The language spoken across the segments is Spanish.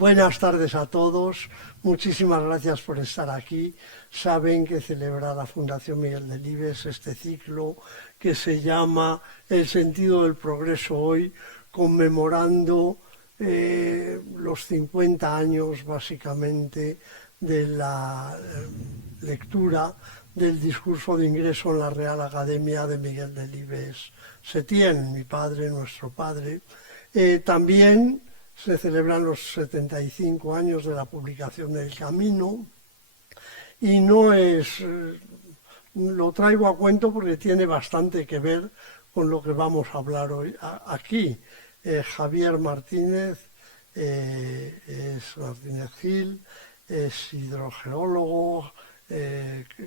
Buenas tardes a todos. Muchísimas gracias por estar aquí. Saben que celebra la Fundación Miguel Delibes este ciclo que se llama El sentido del progreso hoy, conmemorando los 50 años básicamente de la lectura del discurso de ingreso en la Real Academia de Miguel Delibes Setién, mi padre, nuestro padre. También se celebran los 75 años de la publicación del Camino y no es, lo traigo a cuento porque tiene bastante que ver con lo que vamos a hablar hoy aquí. Javier Martínez es Martínez Gil, es hidrogeólogo,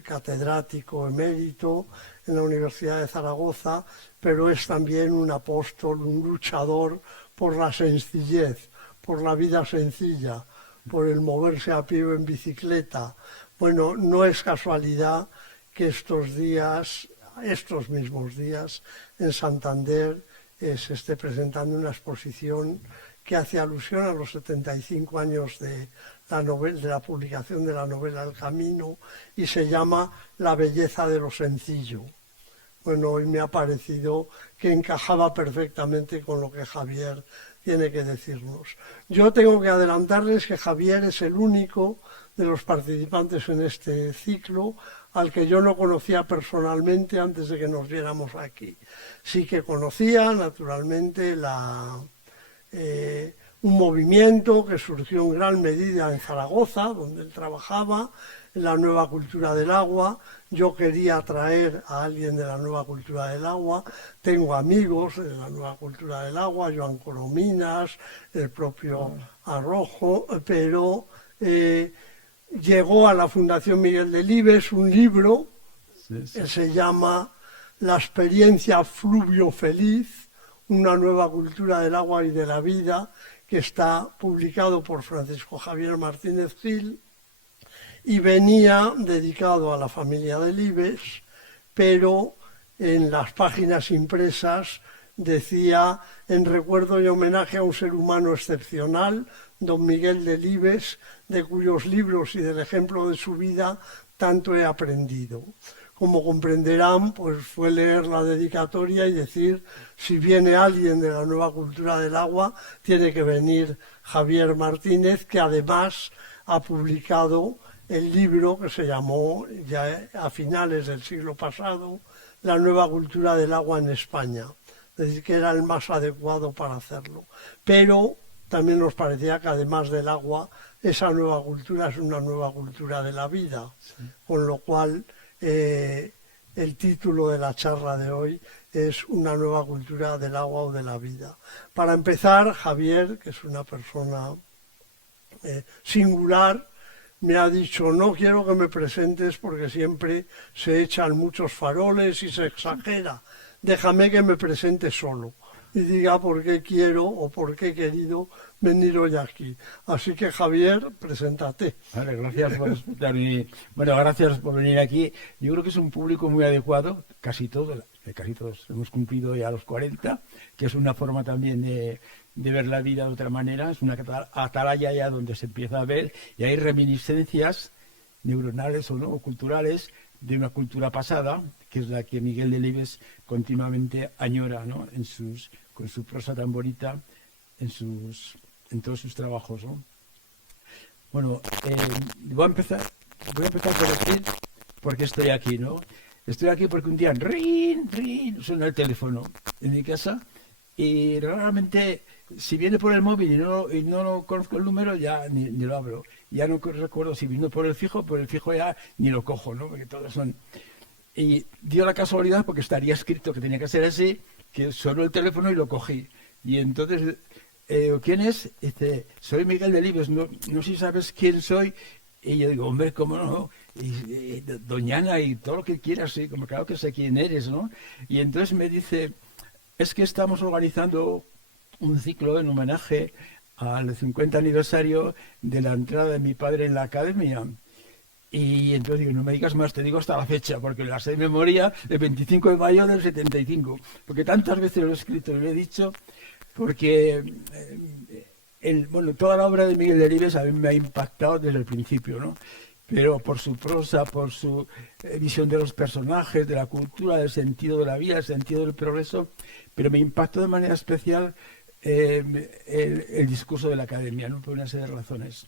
catedrático emérito en la Universidad de Zaragoza, pero es también un apóstol, un luchador por la sencillez, por la vida sencilla, por el moverse a pie o en bicicleta. Bueno, no es casualidad que estos días, estos mismos días, en Santander se esté presentando una exposición que hace alusión a los 75 años de la publicación de la novela El Camino y se llama La belleza de lo sencillo. Bueno, hoy me ha parecido que encajaba perfectamente con lo que Javier tiene que decirnos. Yo tengo que adelantarles que Javier es el único de los participantes en este ciclo al que yo no conocía personalmente antes de que nos viéramos aquí. Sí que conocía, naturalmente, un movimiento que surgió en gran medida en Zaragoza, donde él trabajaba, en la nueva cultura del agua. Yo quería traer a alguien de la nueva cultura del agua. Tengo amigos de la nueva cultura del agua, Joan Corominas, el propio Arrojo, pero llegó a la Fundación Miguel Delibes un libro que se llama La experiencia fluvio feliz, una nueva cultura del agua y de la vida, que está publicado por Francisco Javier Martínez Gil y venía dedicado a la familia Delibes, pero en las páginas impresas decía en recuerdo y homenaje a un ser humano excepcional, don Miguel Delibes, de cuyos libros y del ejemplo de su vida tanto he aprendido. Como comprenderán, pues fue leer la dedicatoria y decir, si viene alguien de la nueva cultura del agua, tiene que venir Javier Martínez, que además ha publicado el libro que se llamó, ya a finales del siglo pasado, La nueva cultura del agua en España. Es decir, que era el más adecuado para hacerlo. Pero también nos parecía que además del agua, esa nueva cultura es una nueva cultura de la vida, sí. Con lo cual el título de la charla de hoy es Una nueva cultura del agua o de la vida. Para empezar, Javier, que es una persona singular, me ha dicho, no quiero que me presentes porque siempre se echan muchos faroles y se exagera. Déjame que me presente solo y diga por qué quiero o por qué he querido venir hoy aquí. Así que, Javier, preséntate. Vale, gracias por escucharme. Bueno, gracias por venir aquí. Yo creo que es un público muy adecuado, casi todos hemos cumplido ya los 40, que es una forma también de ver la vida de otra manera, es una atalaya ya donde se empieza a ver y hay reminiscencias neuronales o no, culturales de una cultura pasada, que es la que Miguel Delibes continuamente añora, ¿no? Con su prosa tan bonita, en todos sus trabajos, ¿no? Bueno, voy a empezar por decir por qué estoy aquí, ¿no? Estoy aquí porque un día rin, suena el teléfono en mi casa y realmente si viene por el móvil y no conozco el número ya ni lo abro. Ya no recuerdo si vino por el fijo ya ni lo cojo, ¿no? Porque todos son... Y dio la casualidad, porque estaría escrito que tenía que ser así, que sonó el teléfono y lo cogí. Y entonces, ¿quién es? Dice, soy Miguel Delibes, no sé si sabes quién soy. Y yo digo, hombre, ¿cómo no? Y doña Ana y todo lo que quieras, sí, como claro que sé quién eres, ¿no? Y entonces me dice, es que estamos organizando un ciclo en homenaje al 50 aniversario de la entrada de mi padre en la academia. Y entonces digo, no me digas más, te digo hasta la fecha, porque la sé de memoria, el 25 de mayo del 75, porque tantas veces lo he escrito y lo he dicho, porque bueno, toda la obra de Miguel Delibes a mí me ha impactado desde el principio, ¿no? Pero por su prosa, por su visión de los personajes, de la cultura, del sentido de la vida, del sentido del progreso, pero me impactó de manera especial el discurso de la academia, ¿no? Por una serie de razones.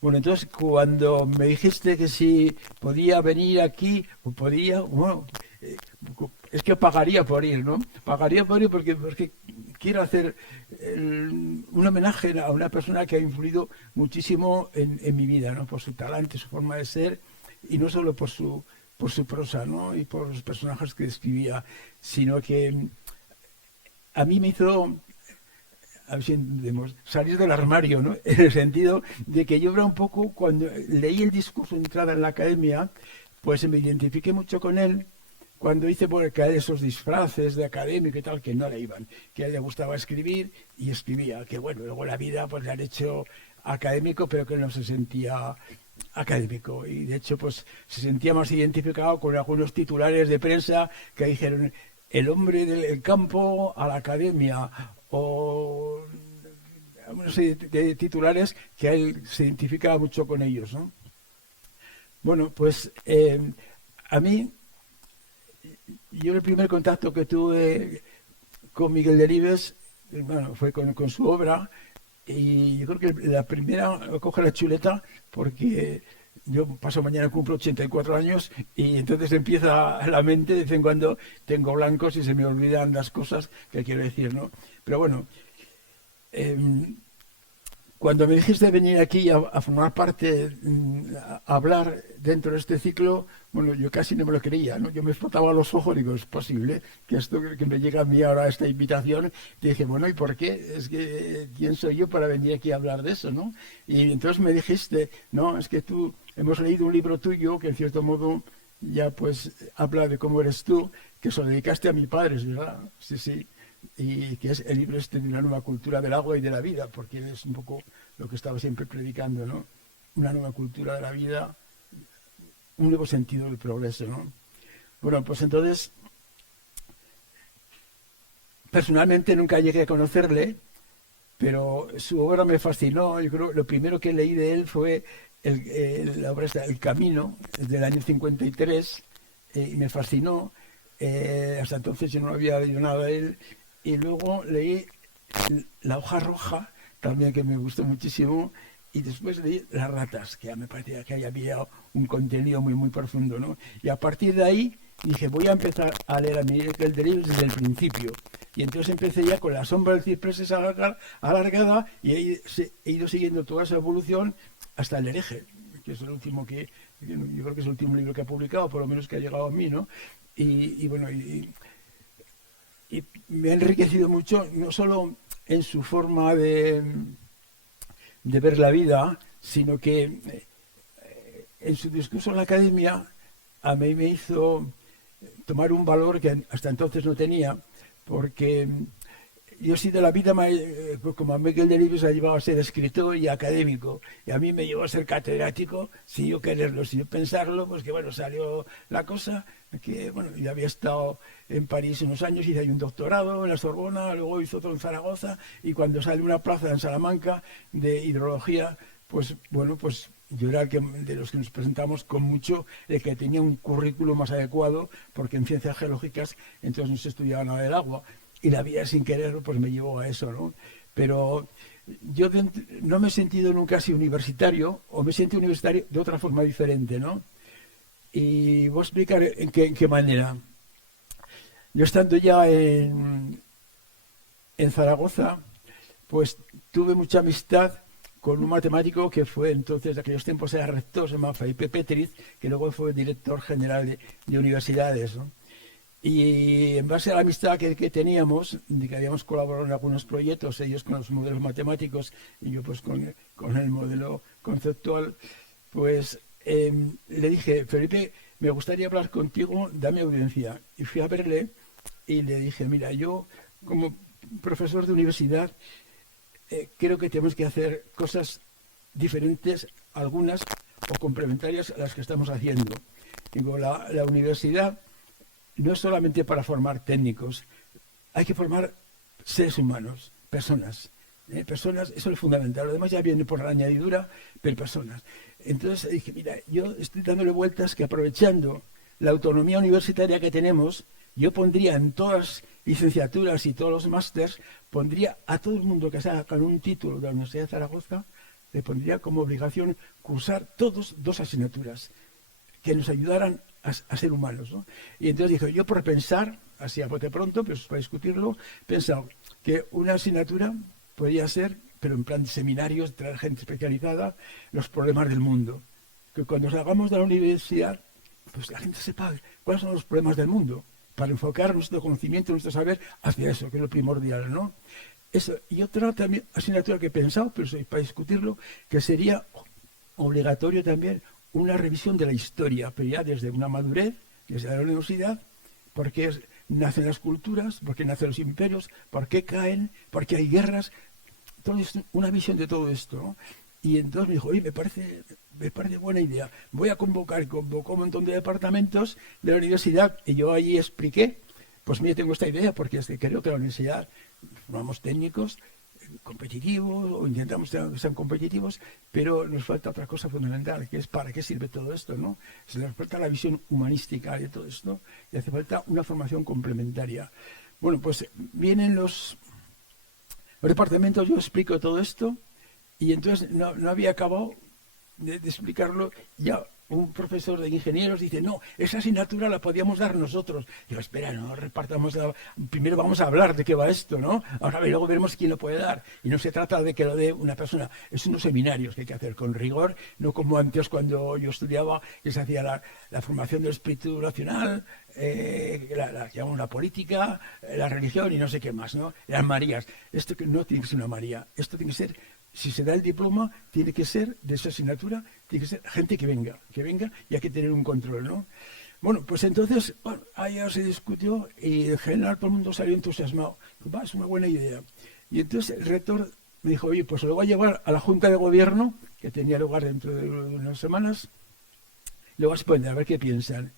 Bueno, entonces cuando me dijiste que si podía venir aquí, o podía, bueno, es que pagaría por ir, ¿no? Pagaría por ir porque quiero hacer un homenaje a una persona que ha influido muchísimo en mi vida, ¿no? Por su talante, su forma de ser, y no solo por su prosa, ¿no? Y por los personajes que describía, sino que a mí me hizo, a ver si entendemos, salir del armario, ¿no? En el sentido de que yo era un poco, cuando leí el discurso de entrada en la academia, pues me identifiqué mucho con él, cuando hice por caer esos disfraces de académico y tal, que no le iban, que a él le gustaba escribir y escribía, que bueno, luego la vida pues le han hecho académico, pero que él no se sentía académico, y de hecho pues se sentía más identificado con algunos titulares de prensa que dijeron el hombre del campo a la academia, o no sé, de titulares que a él se identificaba mucho con ellos, ¿no? Bueno, pues a mí, yo el primer contacto que tuve con Miguel Delibes, bueno, fue con su obra, y yo creo que la primera coge la chuleta porque yo paso mañana cumplo 84 años y entonces empieza la mente, de vez en cuando tengo blancos y se me olvidan las cosas que quiero decir, ¿no? Pero bueno, cuando me dijiste venir aquí a formar parte, a hablar dentro de este ciclo, bueno, yo casi no me lo creía, ¿no? Yo me frotaba los ojos y digo, es posible que esto que me llega a mí ahora esta invitación. Y dije, bueno, ¿y por qué? Es que, ¿quién soy yo para venir aquí a hablar de eso, no? Y entonces me dijiste, no, es que tú, hemos leído un libro tuyo que en cierto modo ya pues habla de cómo eres tú, que se lo dedicaste a mi padre, ¿verdad? Sí, sí. Y que es el libro este de una nueva cultura del agua y de la vida, porque es un poco lo que estaba siempre predicando, ¿no? Una nueva cultura de la vida, un nuevo sentido del progreso, ¿no? Bueno, pues entonces, personalmente nunca llegué a conocerle, pero su obra me fascinó. Yo creo que lo primero que leí de él fue la obra El Camino, del año 53, y me fascinó. Hasta entonces yo no había leído nada de él. Y luego leí La hoja roja, también, que me gustó muchísimo, y después leí Las ratas, que ya me parecía que había un contenido muy, muy profundo, ¿no? Y a partir de ahí dije, voy a empezar a leer a Miguel Delibes desde el principio. Y entonces empecé ya con La sombra del ciprés alargada, y he ido siguiendo toda esa evolución hasta El hereje, que es el último yo creo que es el último libro que ha publicado, por lo menos que ha llegado a mí, ¿no? Y bueno, y me ha enriquecido mucho, no solo en su forma de ver la vida, sino que en su discurso en la academia a mí me hizo tomar un valor que hasta entonces no tenía, porque yo sí de la vida, pues como a Miguel Delibes ha llevado a ser escritor y académico, y a mí me llevó a ser catedrático, sin yo quererlo, sin yo pensarlo, pues que bueno, salió la cosa, que bueno, yo había estado en París unos años, hice ahí un doctorado en la Sorbona, luego hice otro en Zaragoza, y cuando sale una plaza en Salamanca de hidrología, pues bueno, pues yo era de los que nos presentamos con mucho, el que tenía un currículo más adecuado, porque en ciencias geológicas entonces no se estudiaba nada del agua, y la vida sin querer pues me llevó a eso, ¿no? Pero yo no me he sentido nunca así universitario, o me he sentido universitario de otra forma diferente, ¿no? Y voy a explicar en qué manera. Yo estando ya en Zaragoza, pues tuve mucha amistad con un matemático que fue entonces, de aquellos tiempos era rector, se llama Felipe Petriz, que luego fue director general de universidades, ¿no? Y en base a la amistad que teníamos, de que habíamos colaborado en algunos proyectos, ellos con los modelos matemáticos y yo pues con el modelo conceptual, pues le dije, Felipe, me gustaría hablar contigo, dame audiencia. Y fui a verle y le dije, mira, yo como profesor de universidad creo que tenemos que hacer cosas diferentes, algunas o complementarias a las que estamos haciendo. Digo, la universidad no es solamente para formar técnicos, hay que formar seres humanos, personas. Personas, eso es fundamental. Lo demás ya viene por la añadidura, pero personas. Entonces dije, mira, yo estoy dándole vueltas que aprovechando la autonomía universitaria que tenemos, yo pondría en todas licenciaturas y todos los másters, pondría a todo el mundo que saca con un título de la Universidad de Zaragoza, le pondría como obligación cursar todos 2 asignaturas que nos ayudaran a ser humanos, ¿no? Y entonces dije, yo por pensar, así a bote pronto, pero para discutirlo, he pensado que una asignatura podría ser, pero en plan de seminarios, traer gente especializada, los problemas del mundo. Que cuando salgamos de la universidad, pues la gente sepa cuáles son los problemas del mundo, para enfocar nuestro conocimiento, nuestro saber hacia eso, que es lo primordial, ¿no? Eso. Y otra también asignatura que he pensado, pero para discutirlo, que sería obligatorio también una revisión de la historia, pero ya desde una madurez, desde la universidad, porque nacen las culturas, porque nacen los imperios, por qué caen, por qué hay guerras, entonces una visión de todo esto, ¿no? Y entonces me dijo, oye, me parece buena idea, voy a convocó un montón de departamentos de la universidad, y yo allí expliqué, pues mira, tengo esta idea, porque es que creo que la universidad formamos técnicos competitivos, o intentamos que sean competitivos, pero nos falta otra cosa fundamental, que es para qué sirve todo esto, ¿no? Se nos falta la visión humanística de todo esto, y hace falta una formación complementaria. Bueno, pues vienen los departamentos, yo explico todo esto, y entonces no había acabado de explicarlo, ya un profesor de ingenieros dice, no, esa asignatura la podíamos dar nosotros. Digo, espera, no repartamos, primero vamos a hablar de qué va esto, ¿no? Ahora luego veremos quién lo puede dar. Y no se trata de que lo dé una persona, es unos seminarios que hay que hacer con rigor, no como antes cuando yo estudiaba, que se hacía la formación del espíritu nacional, llamamos la política, la religión y no sé qué más, ¿no? Eran Marías. Esto que no tiene que ser una María, esto tiene que ser, si se da el diploma, tiene que ser de esa asignatura, tiene que ser gente que venga y hay que tener un control, ¿no? Bueno, pues entonces, bueno, ahí ya se discutió y en general todo el mundo salió entusiasmado. Va, es una buena idea. Y entonces el rector me dijo, oye, pues lo voy a llevar a la Junta de Gobierno, que tenía lugar dentro de unas semanas, lo voy a exponer, a ver qué piensan.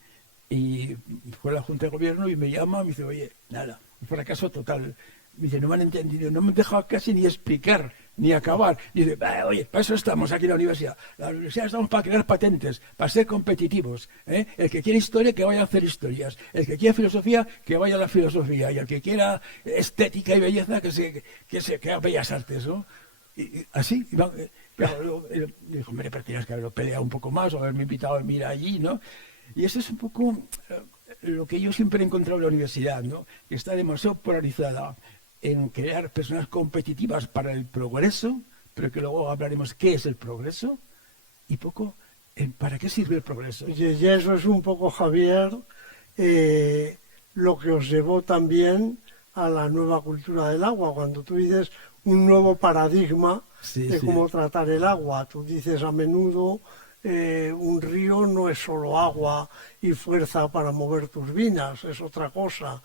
Y fue a la Junta de Gobierno y me llama, me dice, oye, nada, un fracaso total. Me dice, no me han entendido, no me han dejado casi ni explicar, ni acabar. Y dice, oye, para eso estamos aquí en la universidad. La universidad estamos para crear patentes, para ser competitivos. El que quiere historia, que vaya a hacer historias. El que quiere filosofía, que vaya a la filosofía. Y el que quiera estética y belleza, que haga bellas artes, ¿no? Y así, claro, dijo, hombre, pero tienes que haberlo peleado un poco más o haberme invitado a mirar allí, ¿no? Y eso es un poco lo que yo siempre he encontrado en la universidad, ¿no? Que está demasiado polarizada en crear personas competitivas para el progreso, pero que luego hablaremos qué es el progreso, y poco en para qué sirve el progreso. Y eso es un poco, Javier, lo que os llevó también a la nueva cultura del agua. Cuando tú dices un nuevo paradigma de cómo tratar el agua, tú dices a menudo, un río no es solo agua y fuerza para mover turbinas, es otra cosa.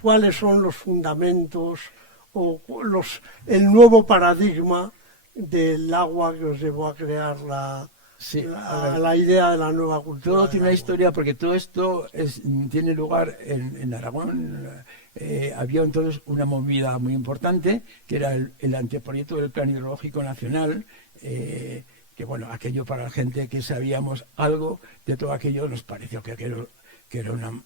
¿Cuáles son los fundamentos o el nuevo paradigma del agua que os llevó a crear la idea de la nueva cultura? Todo tiene una historia, porque todo esto tiene lugar en Aragón. Había entonces una movida muy importante, que era el anteproyecto del Plan Hidrológico Nacional, que bueno, aquello para la gente que sabíamos algo de todo aquello nos pareció que era una...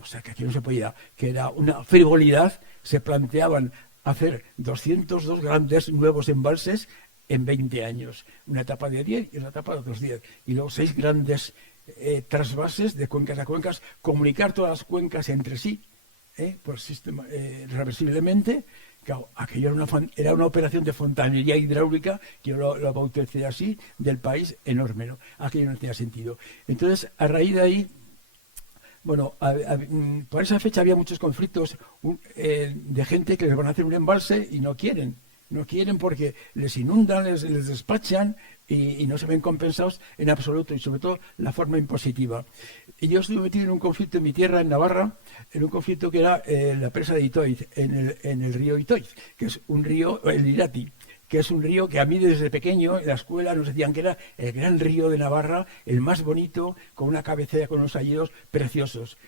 O sea, que aquí no se podía, que era una frivolidad. Se planteaban hacer 202 grandes nuevos embalses en 20 años, una etapa de 10 y una etapa de otros 10, y luego 6 grandes trasvases de cuencas a cuencas, comunicar todas las cuencas entre sí, por sistema, reversiblemente. Claro, aquello era una operación de fontanería hidráulica, que yo lo bauticé así, del país enorme, ¿no? Aquello no tenía sentido. Entonces, a raíz de ahí, bueno, por esa fecha había muchos conflictos de gente que les van a hacer un embalse y no quieren porque les inundan, les despachan y no se ven compensados en absoluto, y sobre todo la forma impositiva. Y yo estuve metido en un conflicto en mi tierra, en Navarra, en un conflicto que era la presa de Itoiz, en el río Itoiz, que es un río, el Irati, que es un río que a mí desde pequeño en la escuela nos decían que era el gran río de Navarra, el más bonito, con una cabecera con unos hayedos preciosos.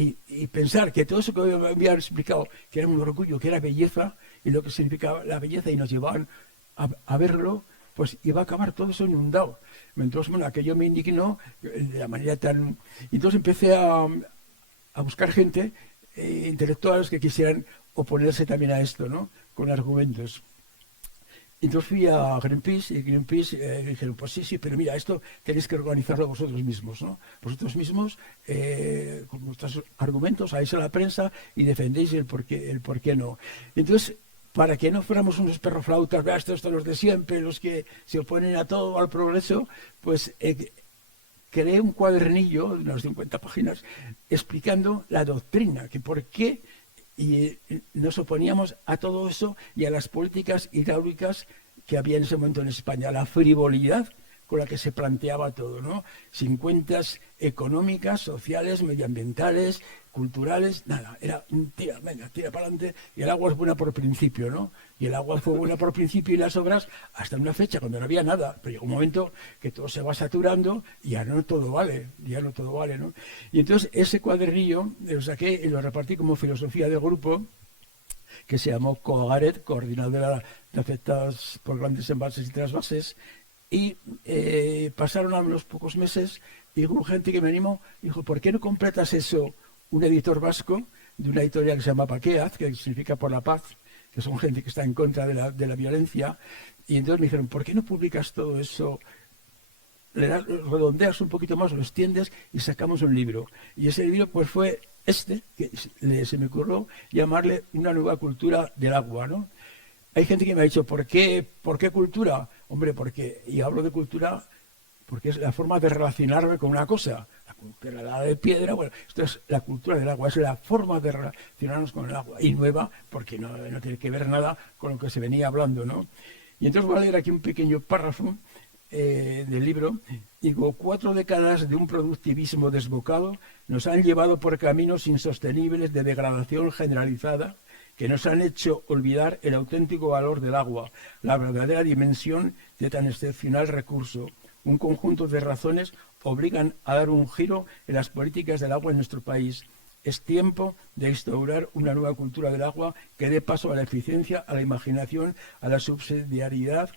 y pensar que todo eso que me habían explicado, que era un orgullo, que era belleza, y lo que significaba la belleza, y nos llevaban a verlo, pues iba a acabar todo eso inundado. Entonces, bueno, aquello me indignó de la manera tan... Entonces empecé a buscar gente, intelectuales que quisieran oponerse también a esto, ¿no? Con argumentos. Entonces fui a Greenpeace y Greenpeace dijeron, pues sí, pero mira, esto tenéis que organizarlo vosotros mismos, ¿no? Vosotros mismos, con vuestros argumentos, salís a la prensa y defendéis el por qué no. Entonces, para que no fuéramos unos perroflautas, estos los de siempre, los que se oponen a todo, al progreso, pues creé un cuadernillo de unas 50 páginas explicando la doctrina, que por qué nos oponíamos a todo eso y a las políticas hidráulicas que había en ese momento en España, la frivolidad con la que se planteaba todo, ¿no? Sin cuentas económicas, sociales, medioambientales, culturales, nada, era tira para adelante, y el agua es buena por principio, ¿no? Y el agua fue buena por principio y las obras hasta una fecha cuando no había nada, pero llegó un momento que todo se va saturando y ya no todo vale, ¿no? Y entonces ese cuadernillo lo saqué y lo repartí como filosofía de grupo, que se llamó COAGARET, Coordinadora de Afectados por Grandes Embalses y Trasvases, y pasaron a unos pocos meses y hubo gente que me animó, dijo, ¿por qué no completas eso un editor vasco de una editorial que se llama Paqueaz, que significa por la paz, que son gente que está en contra de la violencia? Y entonces me dijeron, ¿por qué no publicas todo eso? Redondeas un poquito más, lo extiendes y sacamos un libro. Y ese libro pues fue que se me ocurrió llamarle Una nueva cultura del agua, ¿no? Hay gente que me ha dicho, ¿por qué cultura? Hombre, y hablo de cultura porque es la forma de relacionarme con una cosa. La cultura de piedra, bueno, esto es la cultura del agua, es la forma de relacionarnos con el agua. Y nueva, porque no tiene que ver nada con lo que se venía hablando, ¿no? Y entonces voy a leer aquí un pequeño párrafo del libro. Digo, 4 décadas de un productivismo desbocado nos han llevado por caminos insostenibles de degradación generalizada, que nos han hecho olvidar el auténtico valor del agua, la verdadera dimensión de tan excepcional recurso. Un conjunto de razones obligan a dar un giro en las políticas del agua en nuestro país. Es tiempo de instaurar una nueva cultura del agua que dé paso a la eficiencia, a la imaginación, a la subsidiariedad,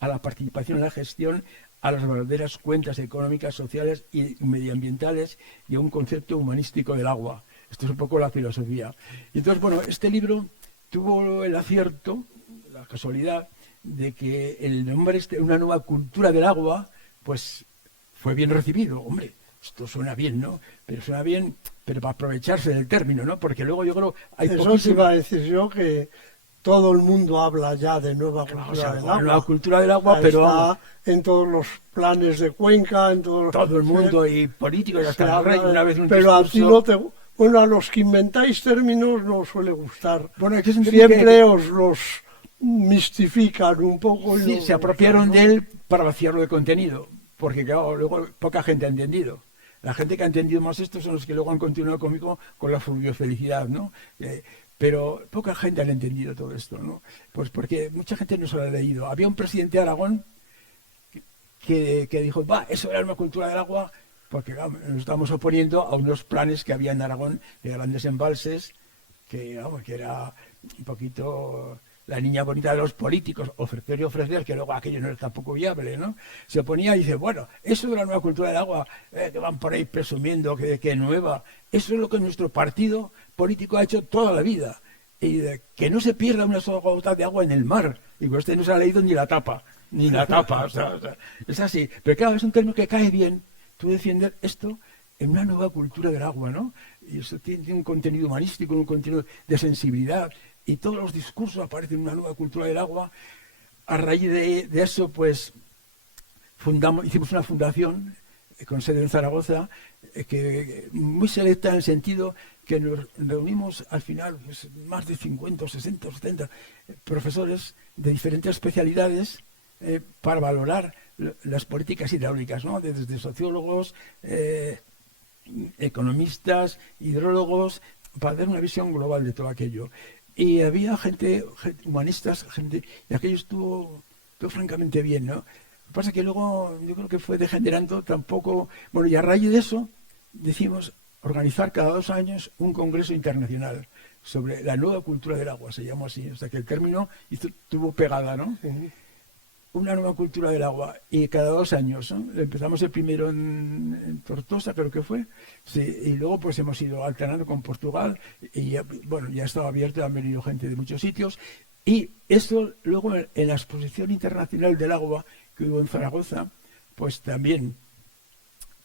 a la participación en la gestión, a las verdaderas cuentas económicas, sociales y medioambientales y a un concepto humanístico del agua. Esto es un poco la filosofía. Y entonces, bueno, este libro tuvo el acierto, la casualidad, de que el nombre Una nueva cultura del agua, pues fue bien recibido. Hombre, esto suena bien, ¿no? Pero suena bien, pero para aprovecharse del término, ¿no? Porque luego yo creo... Eso te iba a decir yo, que todo el mundo habla ya de nueva cultura del agua. Nueva cultura del agua, pero... Está en todos los planes de Cuenca, en todos... Todo el mundo, y políticos, y hasta el rey, una vez un pero discurso... a ti no te... Bueno, a los que inventáis términos no os suele gustar. Bueno, siempre os los mistifican un poco. Sí, se apropiaron de él para vaciarlo de contenido, porque claro, luego poca gente ha entendido. La gente que ha entendido más esto son los que luego han continuado conmigo con la felicidad, ¿no? Pero poca gente ha entendido todo esto, ¿no? Pues porque mucha gente no se lo ha leído. Había un presidente de Aragón que dijo, eso era una cultura del agua, porque claro, nos estamos oponiendo a unos planes que había en Aragón de grandes embalses, que era un poquito la niña bonita de los políticos, ofrecer y ofrecer, que luego aquello no era tampoco viable, ¿no? Se oponía y dice, bueno, eso de la nueva cultura del agua, que van por ahí presumiendo que nueva, eso es lo que nuestro partido político ha hecho toda la vida, y que no se pierda una sola gota de agua en el mar. Y usted no se ha leído ni la tapa, o sea, es así. Pero claro, es un término que cae bien, tú defiendes esto en una nueva cultura del agua, ¿no? Y eso tiene un contenido humanístico, un contenido de sensibilidad, y todos los discursos aparecen en una nueva cultura del agua. A raíz de eso, pues, hicimos una fundación con sede en Zaragoza, que muy selecta en el sentido que nos reunimos al final, pues, más de 50, 60, 70 profesores de diferentes especialidades para valorar las políticas hidráulicas, ¿no? Desde sociólogos, economistas, hidrólogos, para dar una visión global de todo aquello. Y había gente humanistas, y aquello estuvo francamente bien, ¿no? Lo que pasa es que luego yo creo que fue degenerando tampoco... Bueno, y a raíz de eso decimos, organizar cada 2 años un congreso internacional sobre la nueva cultura del agua, se llamó así, o sea que el término tuvo pegada, ¿no? Sí. Una nueva cultura del agua, y cada 2 años, ¿no? Empezamos el primero en Tortosa, creo que fue, sí, y luego pues hemos ido alternando con Portugal, y ya, bueno, ya estaba abierto, han venido gente de muchos sitios, y esto luego en la Exposición Internacional del Agua que hubo en Zaragoza, pues también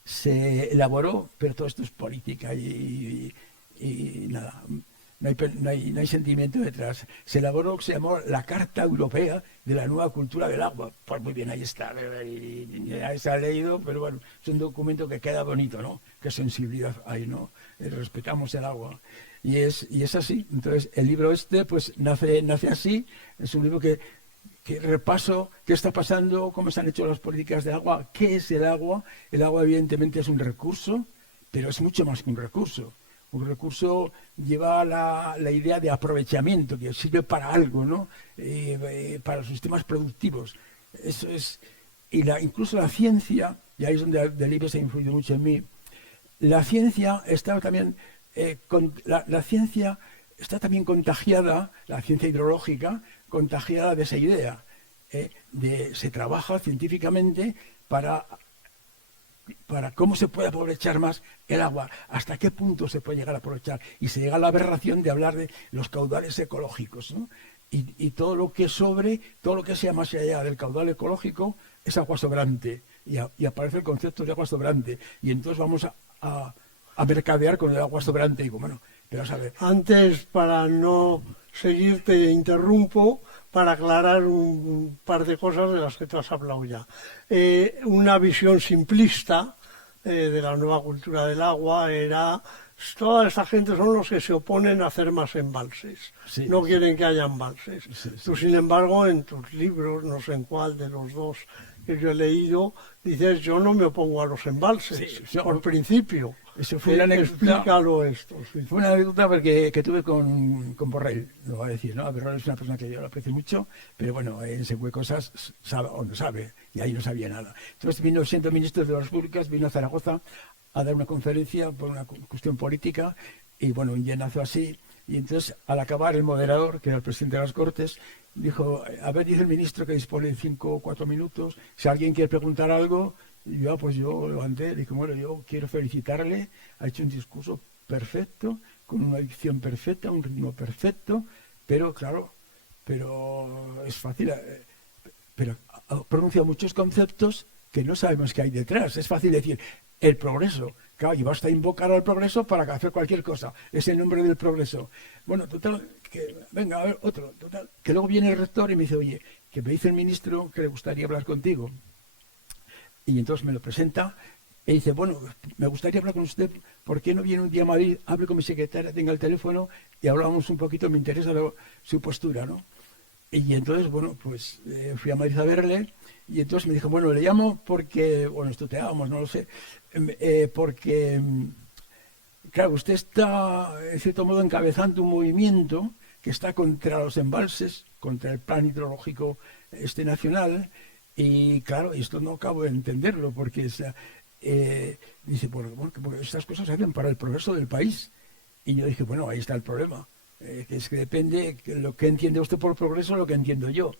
se elaboró, pero todo esto es política y nada, no hay sentimiento detrás. Se elaboró, se llamó la Carta Europea de la Nueva Cultura del Agua. Pues muy bien, ahí está, ya se ha leído, pero bueno, es un documento que queda bonito, ¿no? Qué sensibilidad hay, ¿no? Respetamos el agua. Y es así. Entonces, el libro este, pues nace así, es un libro que repaso qué está pasando, cómo se han hecho las políticas de agua, qué es el agua. El agua evidentemente es un recurso, pero es mucho más que un recurso. Un recurso lleva la idea de aprovechamiento, que sirve para algo, ¿no? Para los sistemas productivos. Eso es. Y incluso la ciencia, y ahí es donde Delibes ha influido mucho en mí, la ciencia está también, la ciencia está también contagiada, la ciencia hidrológica, contagiada de esa idea. Se trabaja científicamente para cómo se puede aprovechar más el agua, hasta qué punto se puede llegar a aprovechar. Y se llega a la aberración de hablar de los caudales ecológicos, ¿no? Y todo lo que todo lo que sea más allá del caudal ecológico es agua sobrante. Y aparece el concepto de agua sobrante. Y entonces vamos a mercadear con el agua sobrante. Y digo, bueno, pero a ver. Antes, para no seguirte, interrumpo para aclarar un par de cosas de las que tú has hablado ya. Una visión simplista de la nueva cultura del agua era: toda esta gente son los que se oponen a hacer más embalses, Sí, no sí. quieren que haya embalses. Sí, sí. Tú, sin embargo, en tus libros, no sé en cuál de los dos que yo he leído, dices: yo no me opongo a los embalses, Sí, por principio. Eso fue una anécdota. Explícalo esto. Sí. Fue una anécdota porque que tuve con Borrell, lo voy a decir, ¿no? Borrell es una persona que yo lo aprecio mucho, pero bueno, él se fue cosas, sabe o no sabe, y ahí no sabía nada. Entonces vino, siendo ministro de Obras Públicas, vino a Zaragoza a dar una conferencia por una cuestión política, y bueno, un llenazo así, y entonces al acabar el moderador, que era el presidente de las Cortes, dijo: a ver, dice el ministro que dispone de 5 o 4 minutos, si alguien quiere preguntar algo. Y yo levanté, dije: bueno, yo quiero felicitarle, ha hecho un discurso perfecto, con una dicción perfecta, un ritmo perfecto, pero claro, es fácil, pero pronuncia muchos conceptos que no sabemos qué hay detrás. Es fácil decir el progreso, claro, y basta invocar al progreso para hacer cualquier cosa, es el nombre del progreso. Bueno, total, venga, a ver, otro, total, que luego viene el rector y me dice: oye, que me dice el ministro que le gustaría hablar contigo. Y entonces me lo presenta y dice: bueno, me gustaría hablar con usted, ¿por qué no viene un día a Madrid, hable con mi secretaria, tenga el teléfono y hablamos un poquito, me interesa su postura, ¿no? Y entonces, bueno, pues fui a Madrid a verle, y entonces me dijo: bueno, le llamo porque, bueno, esto te hagamos, no lo sé, porque, claro, usted está, en cierto modo, encabezando un movimiento que está contra los embalses, contra el plan hidrológico nacional. Y claro, esto no acabo de entenderlo, porque dice: bueno, porque estas cosas se hacen para el progreso del país. Y yo dije: bueno, ahí está el problema, que es que depende lo que entiende usted por progreso, lo que entiendo yo.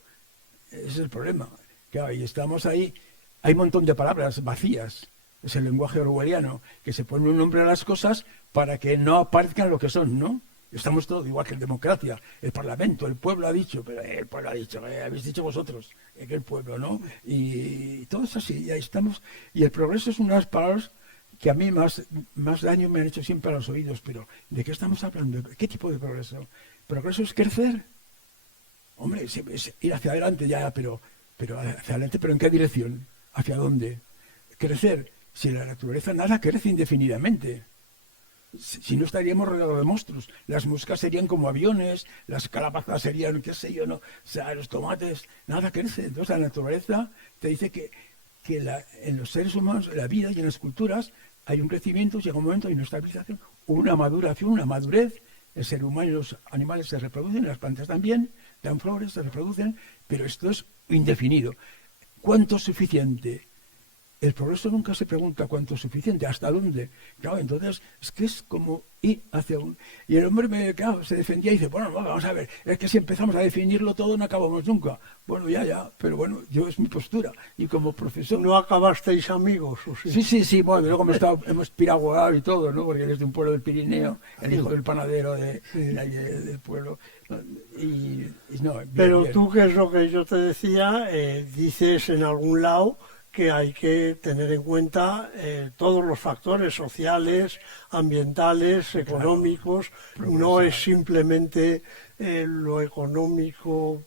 Ese es el problema. Claro, y estamos ahí, hay un montón de palabras vacías, es el lenguaje orwelliano, que se pone un nombre a las cosas para que no aparezcan lo que son, ¿no? Estamos todos igual que en democracia. El Parlamento, el pueblo ha dicho, pero el pueblo ha dicho, habéis dicho vosotros, que el pueblo, ¿no? Y todo es así, y ahí estamos. Y el progreso es unas palabras que a mí más daño me han hecho siempre a los oídos. Pero, ¿de qué estamos hablando? ¿Qué tipo de progreso? ¿Progreso es crecer? Hombre, es ir hacia adelante ya, pero hacia adelante, ¿pero en qué dirección? ¿Hacia dónde? Crecer. Si en la naturaleza nada crece indefinidamente. Si no, estaríamos rodeados de monstruos. Las moscas serían como aviones, las calabazas serían, qué sé yo, no, o sea, los tomates, nada crece. Entonces la naturaleza te dice que en los seres humanos, en la vida y en las culturas, hay un crecimiento, llega un momento, hay una estabilización, una maduración, una madurez. El ser humano y los animales se reproducen, las plantas también, dan flores, se reproducen, pero esto es indefinido. ¿Cuánto es suficiente? el progreso nunca se pregunta cuánto es suficiente, hasta dónde. Claro, entonces es que es como ir hacia un... Y el hombre claro, se defendía y dice, bueno, vamos a ver, es que si empezamos a definirlo todo no acabamos nunca. Bueno, ya, pero bueno, yo es mi postura. Y como profesor... ¿No acabasteis amigos? ¿O sí? Sí, bueno, luego hemos piraguado y todo, ¿no? Porque él es de un pueblo del Pirineo, el hijo del panadero del pueblo. Y no, bien, Pero bien. tú, que es lo que yo te decía, dices en algún lado que hay que tener en cuenta todos los factores sociales, ambientales, económicos. No es simplemente lo económico,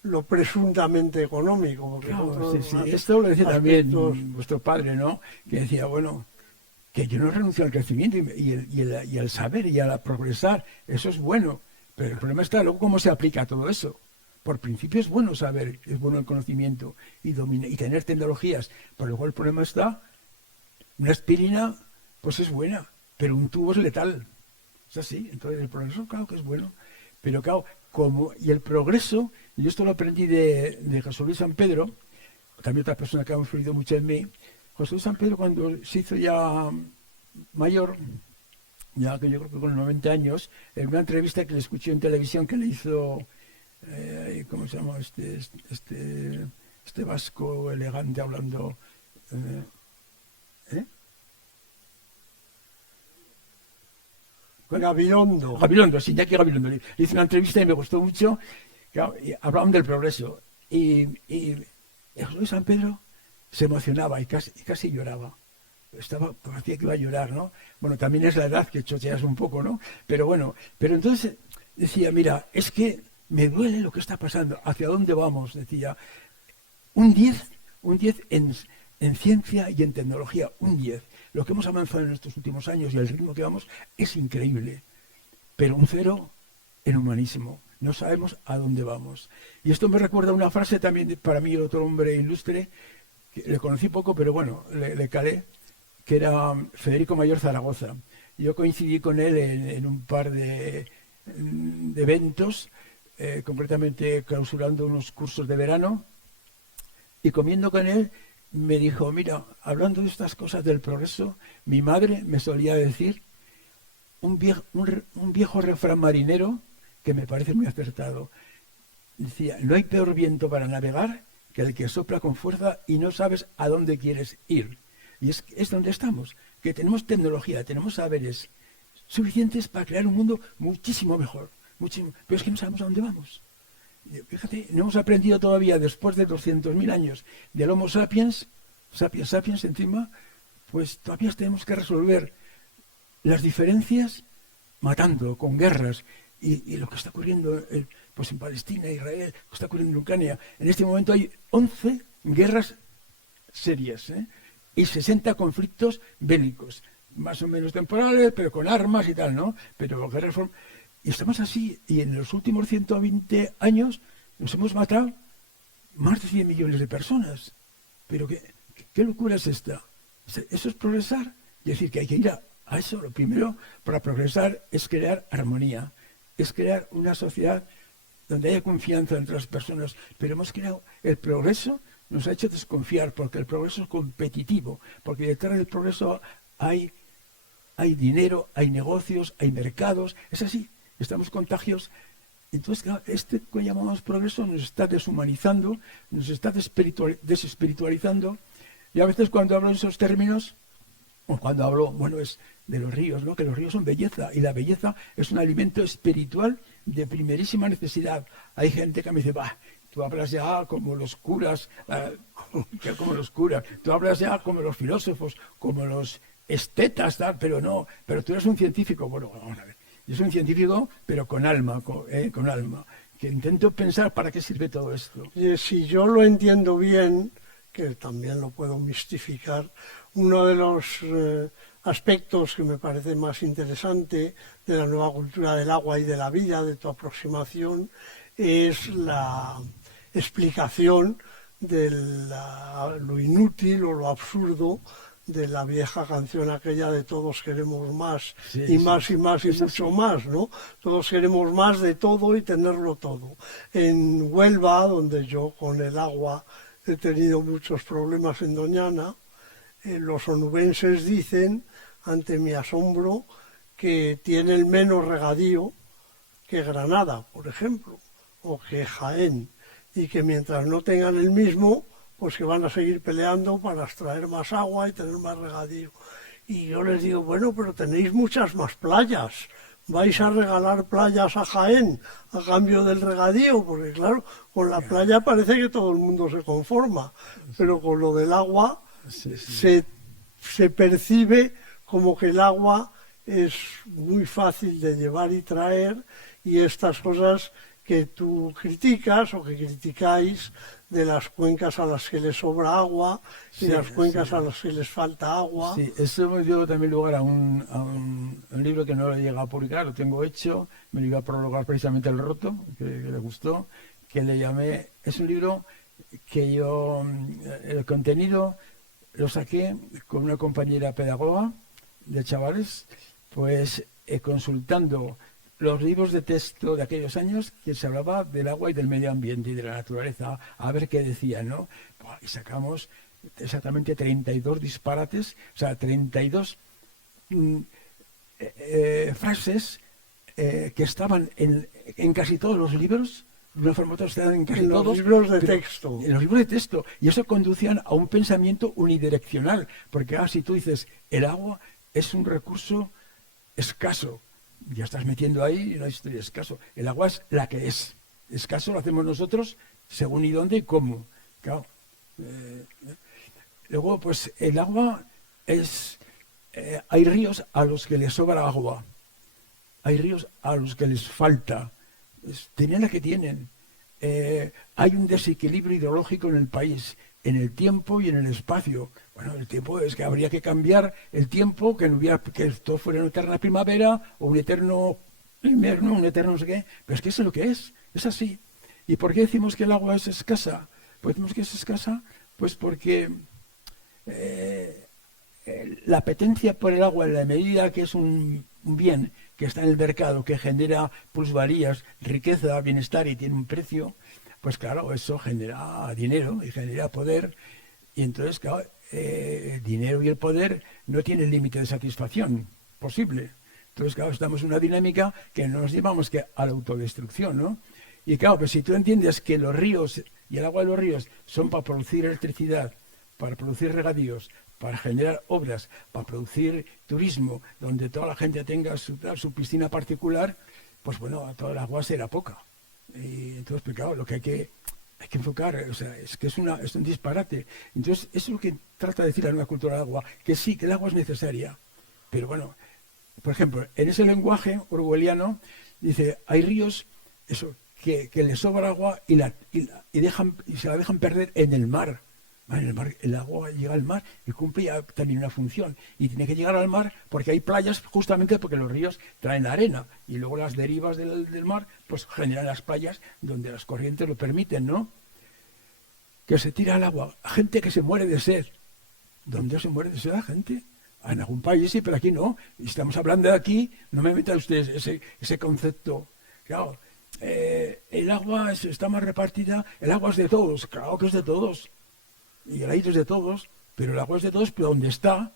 lo presuntamente económico. Porque Claro, sí. Esto lo decía también vuestro padre, ¿no? Que decía, bueno, que yo no renuncio al crecimiento y al saber y al progresar. Eso es bueno. Pero el problema está luego cómo se aplica todo eso. Por principio es bueno saber, es bueno el conocimiento y tener tecnologías. Pero luego el problema está, una aspirina, pues es buena, pero un tubo es letal. Es así. Entonces el progreso, claro que es bueno. Pero claro, y el progreso, yo esto lo aprendí de José Luis San Pedro, también otras personas que han influido mucho en mí. José Luis San Pedro, cuando se hizo ya mayor, ya que yo creo que con 90 años, en una entrevista que le escuché en televisión que le hizo, ¿cómo se llama? Este vasco elegante hablando. Gabilondo, sí, Iñaki Gabilondo. Le hice una entrevista y me gustó mucho. Claro, y hablaban del progreso. Y José Luis San Pedro se emocionaba y casi lloraba. Parecía que iba a llorar, ¿no? Bueno, también es la edad que chocheas un poco, ¿no? Pero bueno, pero entonces decía, mira, es que me duele lo que está pasando, ¿hacia dónde vamos? Decía, un 10 en ciencia y en tecnología, un 10. Lo que hemos avanzado en estos últimos años y el ritmo que vamos es increíble, pero un 0 en humanismo. No sabemos a dónde vamos. Y esto me recuerda una frase también para mí, otro hombre ilustre, que le conocí poco, pero bueno, le calé, que era Federico Mayor Zaragoza. Yo coincidí con él en un par de eventos, concretamente clausurando unos cursos de verano, y comiendo con él me dijo, mira, hablando de estas cosas del progreso, mi madre me solía decir un viejo refrán marinero que me parece muy acertado. Decía, no hay peor viento para navegar que el que sopla con fuerza y no sabes a dónde quieres ir. Y es donde estamos, que tenemos tecnología, tenemos saberes suficientes para crear un mundo muchísimo mejor, pero es que no sabemos a dónde vamos. Fíjate, no hemos aprendido todavía, después de 200.000 años del Homo sapiens encima, pues todavía tenemos que resolver las diferencias matando, con guerras, y lo que está ocurriendo pues en Palestina, Israel, lo que está ocurriendo en Ucrania. En este momento hay 11 guerras serias, y 60 conflictos bélicos, más o menos temporales, pero con armas y tal, ¿no? Pero guerras... Y estamos así, y en los últimos 120 años nos hemos matado más de 100 millones de personas. Pero ¿qué locura es esta? Eso es progresar. Es decir, que hay que ir a eso. Lo primero para progresar es crear armonía, es crear una sociedad donde haya confianza entre las personas. Pero hemos creado el progreso, nos ha hecho desconfiar, porque el progreso es competitivo, porque detrás del progreso hay dinero, hay negocios, hay mercados, es así. Estamos contagios. Entonces, claro, que llamamos progreso nos está deshumanizando, nos está desespiritualizando. Y a veces cuando hablo de esos términos, o cuando hablo, es de los ríos, ¿no? Que los ríos son belleza, y la belleza es un alimento espiritual de primerísima necesidad. Hay gente que me dice, tú hablas ya como los curas, tú hablas ya como los filósofos, como los estetas, tal, pero tú eres un científico. Bueno, vamos a ver. Yo soy un científico, pero con alma, con alma, que intento pensar para qué sirve todo esto. Y si yo lo entiendo bien, que también lo puedo mistificar, uno de los aspectos que me parece más interesante de la nueva cultura del agua y de la vida, de tu aproximación, es la explicación de lo inútil o lo absurdo de la vieja canción aquella de todos queremos más, y más y más y mucho más, ¿no? Todos queremos más de todo y tenerlo todo. En Huelva, donde yo con el agua he tenido muchos problemas en Doñana. Los onubenses dicen, ante mi asombro, que tienen menos regadío que Granada, por ejemplo, o que Jaén, y que mientras no tengan el mismo, pues que van a seguir peleando para extraer más agua y tener más regadío. Y yo les digo, bueno, pero tenéis muchas más playas, vais a regalar playas a Jaén a cambio del regadío, porque claro, con la playa parece que todo el mundo se conforma, pero con lo del agua se percibe como que el agua es muy fácil de llevar y traer, y estas cosas que tú criticas o que criticáis de las cuencas a las que les sobra agua y las cuencas a las que les falta agua. Sí, eso me dio también lugar a un libro que no lo he llegado a publicar, lo tengo hecho, me lo iba a prologar precisamente El Roto, que le gustó, que le llamé, es un libro que yo, el contenido lo saqué con una compañera pedagoga de chavales, pues consultando los libros de texto de aquellos años que se hablaba del agua y del medio ambiente y de la naturaleza, a ver qué decían, ¿no? Y sacamos exactamente 32 disparates, o sea, 32 frases que estaban en casi todos los libros, de una forma u otra estaban en casi en todos. Los libros de texto. En los libros de texto. Y eso conducían a un pensamiento unidireccional, porque si tú dices, el agua es un recurso escaso, ya estás metiendo ahí una historia escaso. El agua es la que es. Escaso lo hacemos nosotros según y dónde y cómo. Claro. Luego, pues el agua es... hay ríos a los que les sobra agua. Hay ríos a los que les falta. Tienen la que tienen. Hay un desequilibrio hidrológico en el país, en el tiempo y en el espacio. Bueno, el tiempo es que habría que cambiar el tiempo, que no hubiera, que esto fuera una eterna primavera o un eterno invierno, un eterno no sé qué, pero es que eso es lo que es así. ¿Y por qué decimos que el agua es escasa? Pues decimos que es escasa, pues porque la apetencia por el agua, en la medida que es un bien que está en el mercado, que genera plusvalías, riqueza, bienestar y tiene un precio, pues claro, eso genera dinero y genera poder. Y entonces, claro, el dinero y el poder no tienen límite de satisfacción posible. Entonces, claro, estamos en una dinámica que no nos llevamos que a la autodestrucción, ¿no? Y claro, pues si tú entiendes que los ríos y el agua de los ríos son para producir electricidad, para producir regadíos, para generar obras, para producir turismo, donde toda la gente tenga su piscina particular, pues bueno, toda el agua será poca. Y entonces, pues claro, lo que hay que enfocar, o sea, es que es un disparate. Entonces, eso es lo que trata de decir la nueva cultura del agua, que sí, que el agua es necesaria. Pero bueno, por ejemplo, en ese lenguaje orwelliano, dice, hay ríos, eso, que les sobra agua y se la dejan perder en el mar. En el mar, el agua llega al mar y cumple ya también una función. Y tiene que llegar al mar porque hay playas, justamente porque los ríos traen arena. Y luego las derivas del mar pues generan las playas donde las corrientes lo permiten, ¿no? Que se tira al agua. Gente que se muere de sed. ¿Dónde se muere de sed la gente? En algún país sí, pero aquí no. Y estamos hablando de aquí, no me metan ustedes ese concepto. Claro, el agua está más repartida, el agua es de todos, claro que es de todos. Y el aire es de todos, pero el agua es de todos, pero ¿dónde está?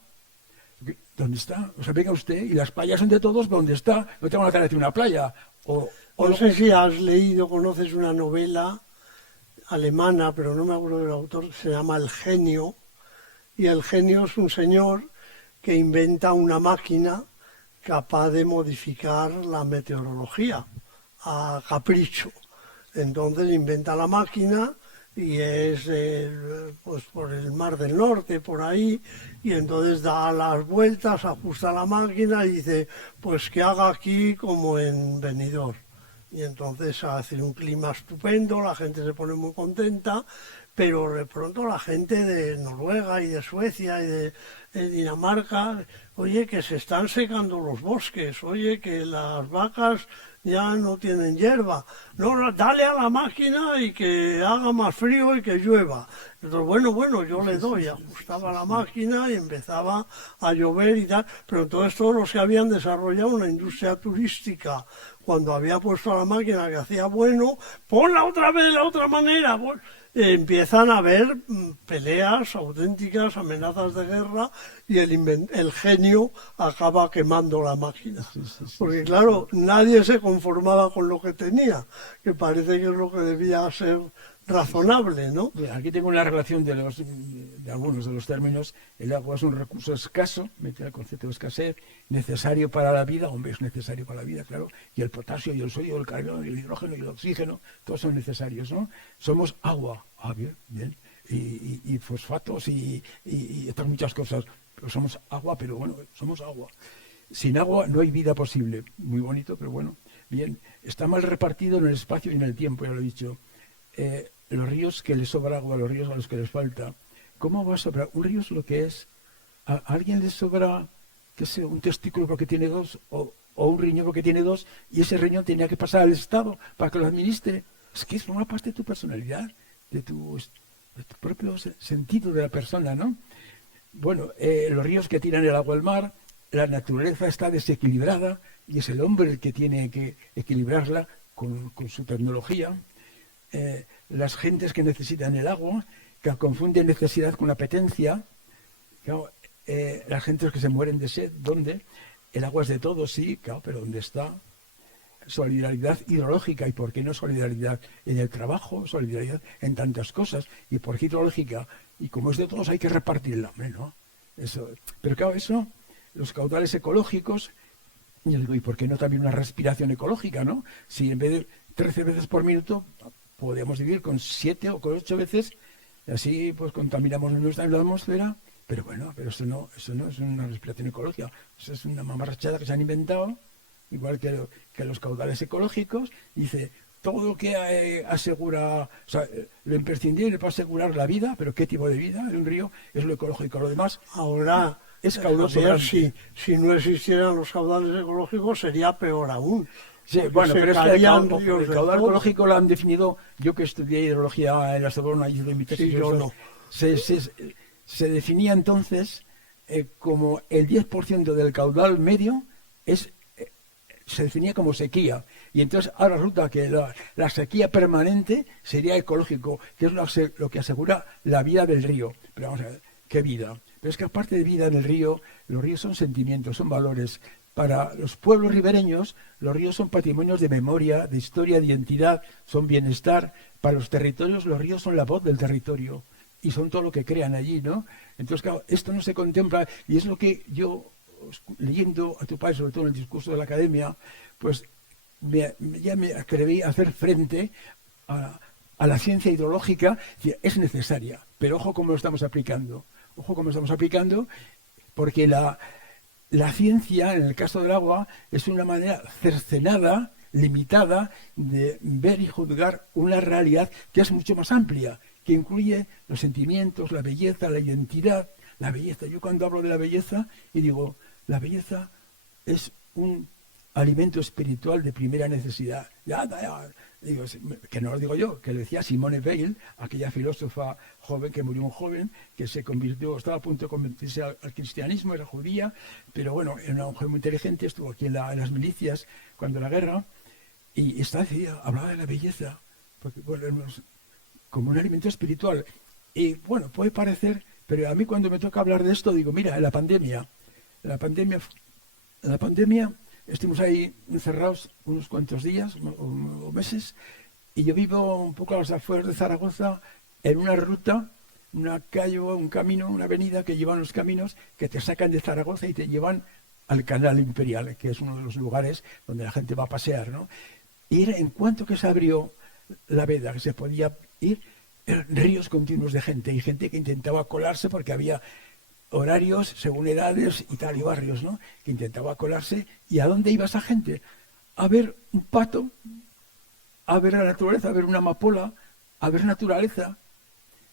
¿Dónde está? O sea, venga usted, y las playas son de todos, pero ¿dónde está? No tengo la cara de una playa. No sé si has leído, conoces una novela alemana, pero no me acuerdo del autor, se llama El genio, y el genio es un señor que inventa una máquina capaz de modificar la meteorología a capricho. Entonces inventa la máquina y es pues por el Mar del Norte, por ahí, y entonces da las vueltas, ajusta la máquina y dice, pues que haga aquí como en Benidorm. Y entonces hace un clima estupendo, la gente se pone muy contenta, pero de pronto la gente de Noruega y de Suecia y de Dinamarca, oye, que se están secando los bosques, oye, que las vacas ya no tienen hierba. No, dale a la máquina y que haga más frío y que llueva. Entonces, bueno, yo le doy, ajustaba la máquina y empezaba a llover y tal, pero entonces todos los que habían desarrollado una industria turística, cuando había puesto a la máquina que hacía bueno, ponla otra vez de la otra manera. empiezan a haber peleas auténticas, amenazas de guerra, y el genio acaba quemando la máquina. Porque claro, nadie se conformaba con lo que tenía, que parece que es lo que debía ser razonable, ¿no? Aquí tengo una relación de algunos de los términos. El agua es un recurso escaso, mete el concepto de escasez, necesario para la vida, hombre, es necesario para la vida, claro, y el potasio, y el sodio, el carbono, y el hidrógeno, y el oxígeno, todos son necesarios, ¿no? Somos agua, bien, bien, y fosfatos, y otras muchas cosas, pero somos agua, pero bueno, somos agua. Sin agua no hay vida posible, muy bonito, pero bueno, bien, está mal repartido en el espacio y en el tiempo, ya lo he dicho. Los ríos que les sobra agua, los ríos a los que les falta. ¿Cómo va a sobrar? Un río es lo que es. ¿A alguien le sobra, qué sé, un testículo porque tiene dos, o un riñón porque tiene dos, y ese riñón tenía que pasar al Estado para que lo administre? Es que es una parte de tu personalidad, de tu propio sentido de la persona, ¿no? Bueno, los ríos que tiran el agua al mar, la naturaleza está desequilibrada y es el hombre el que tiene que equilibrarla con su tecnología. Las gentes que necesitan el agua, que confunden necesidad con apetencia, claro, las gentes que se mueren de sed, ¿dónde? El agua es de todos, sí, claro, pero ¿dónde está? Solidaridad hidrológica. ¿Y por qué no solidaridad en el trabajo? Solidaridad en tantas cosas. ¿Y por qué hidrológica? Y como es de todos hay que repartirla, ¿no? Eso. Pero claro, eso, los caudales ecológicos, yo digo, ¿y por qué no también una respiración ecológica, no? Si en vez de 13 veces por minuto podemos vivir con 7 o con 8 veces, así pues contaminamos nuestra atmósfera, pero bueno, pero eso no es una respiración ecológica, eso es una mamarrachada que se han inventado, igual que los caudales ecológicos. Dice, todo lo que asegura, o sea, lo imprescindible para asegurar la vida, pero ¿qué tipo de vida? En un río es lo ecológico, lo demás ahora es caudaloso. Si no existieran los caudales ecológicos sería peor aún. Sí, bueno, pero es que el caudal ecológico lo han definido, yo que estudié hidrología en la Sorbona y de mi tesis, se definía entonces como el 10% del caudal medio se definía como sequía. Y entonces ahora resulta que la sequía permanente sería ecológico, que es lo que asegura la vida del río. Pero vamos a ver, ¿qué vida? Pero es que aparte de vida en el río, los ríos son sentimientos, son valores. Para los pueblos ribereños, los ríos son patrimonios de memoria, de historia, de identidad, son bienestar. Para los territorios, los ríos son la voz del territorio y son todo lo que crean allí, ¿no? Entonces, claro, esto no se contempla y es lo que yo, leyendo a tu padre, sobre todo en el discurso de la academia, pues ya me atreví a hacer frente a la ciencia hidrológica. Es necesaria, pero ojo cómo lo estamos aplicando. Ojo cómo lo estamos aplicando, porque la ciencia, en el caso del agua, es una manera cercenada, limitada, de ver y juzgar una realidad que es mucho más amplia, que incluye los sentimientos, la belleza, la identidad, la belleza. Yo cuando hablo de la belleza, y digo, la belleza es un alimento espiritual de primera necesidad. Digo, que no lo digo yo, que lo decía Simone Weil, aquella filósofa joven que murió un joven, que se convirtió, estaba a punto de convertirse al cristianismo, era judía, pero bueno, era una mujer muy inteligente, estuvo aquí en las milicias cuando la guerra, y hablaba de la belleza, porque bueno, como un alimento espiritual. Y bueno, puede parecer, pero a mí cuando me toca hablar de esto, digo, mira, en la pandemia estuvimos ahí encerrados unos cuantos días o meses, y yo vivo un poco a las afueras de Zaragoza, en una ruta, una calle, un camino, una avenida que llevan los caminos que te sacan de Zaragoza y te llevan al Canal Imperial, que es uno de los lugares donde la gente va a pasear, ¿no? Y era en cuanto que se abrió la veda, que se podía ir, ríos continuos de gente, y gente que intentaba colarse porque había horarios según edades y tal, y barrios, ¿no? Que intentaba colarse. ¿Y a dónde iba esa gente? A ver un pato, a ver la naturaleza, a ver una amapola, a ver naturaleza.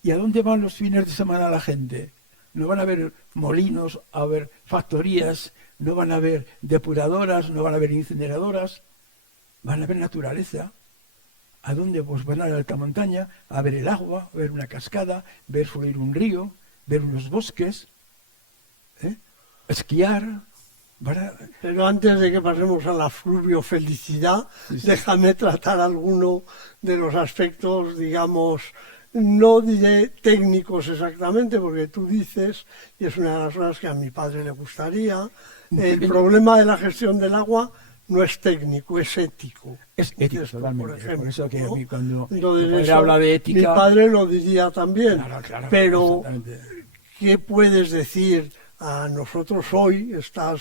¿Y a dónde van los fines de semana la gente? No van a ver molinos, a ver factorías, no van a ver depuradoras, no van a ver incineradoras, van a ver naturaleza. ¿A dónde? Pues van a la alta montaña, a ver el agua, a ver una cascada, ver fluir un río, ver unos bosques, esquiar. Pero antes de que pasemos a la fluviofelicidad, déjame tratar alguno de los aspectos, digamos, no diré técnicos exactamente, porque tú dices, y es una de las cosas que a mi padre le gustaría, el problema de la gestión del agua no es técnico, es ético. Es ético, Esto, totalmente. por ejemplo, Por eso que ¿no? a mí cuando Entonces, mi padre eso, habla de ética... mi padre lo diría también, Claro, pero exactamente. ¿qué puedes decir a nosotros hoy? Esta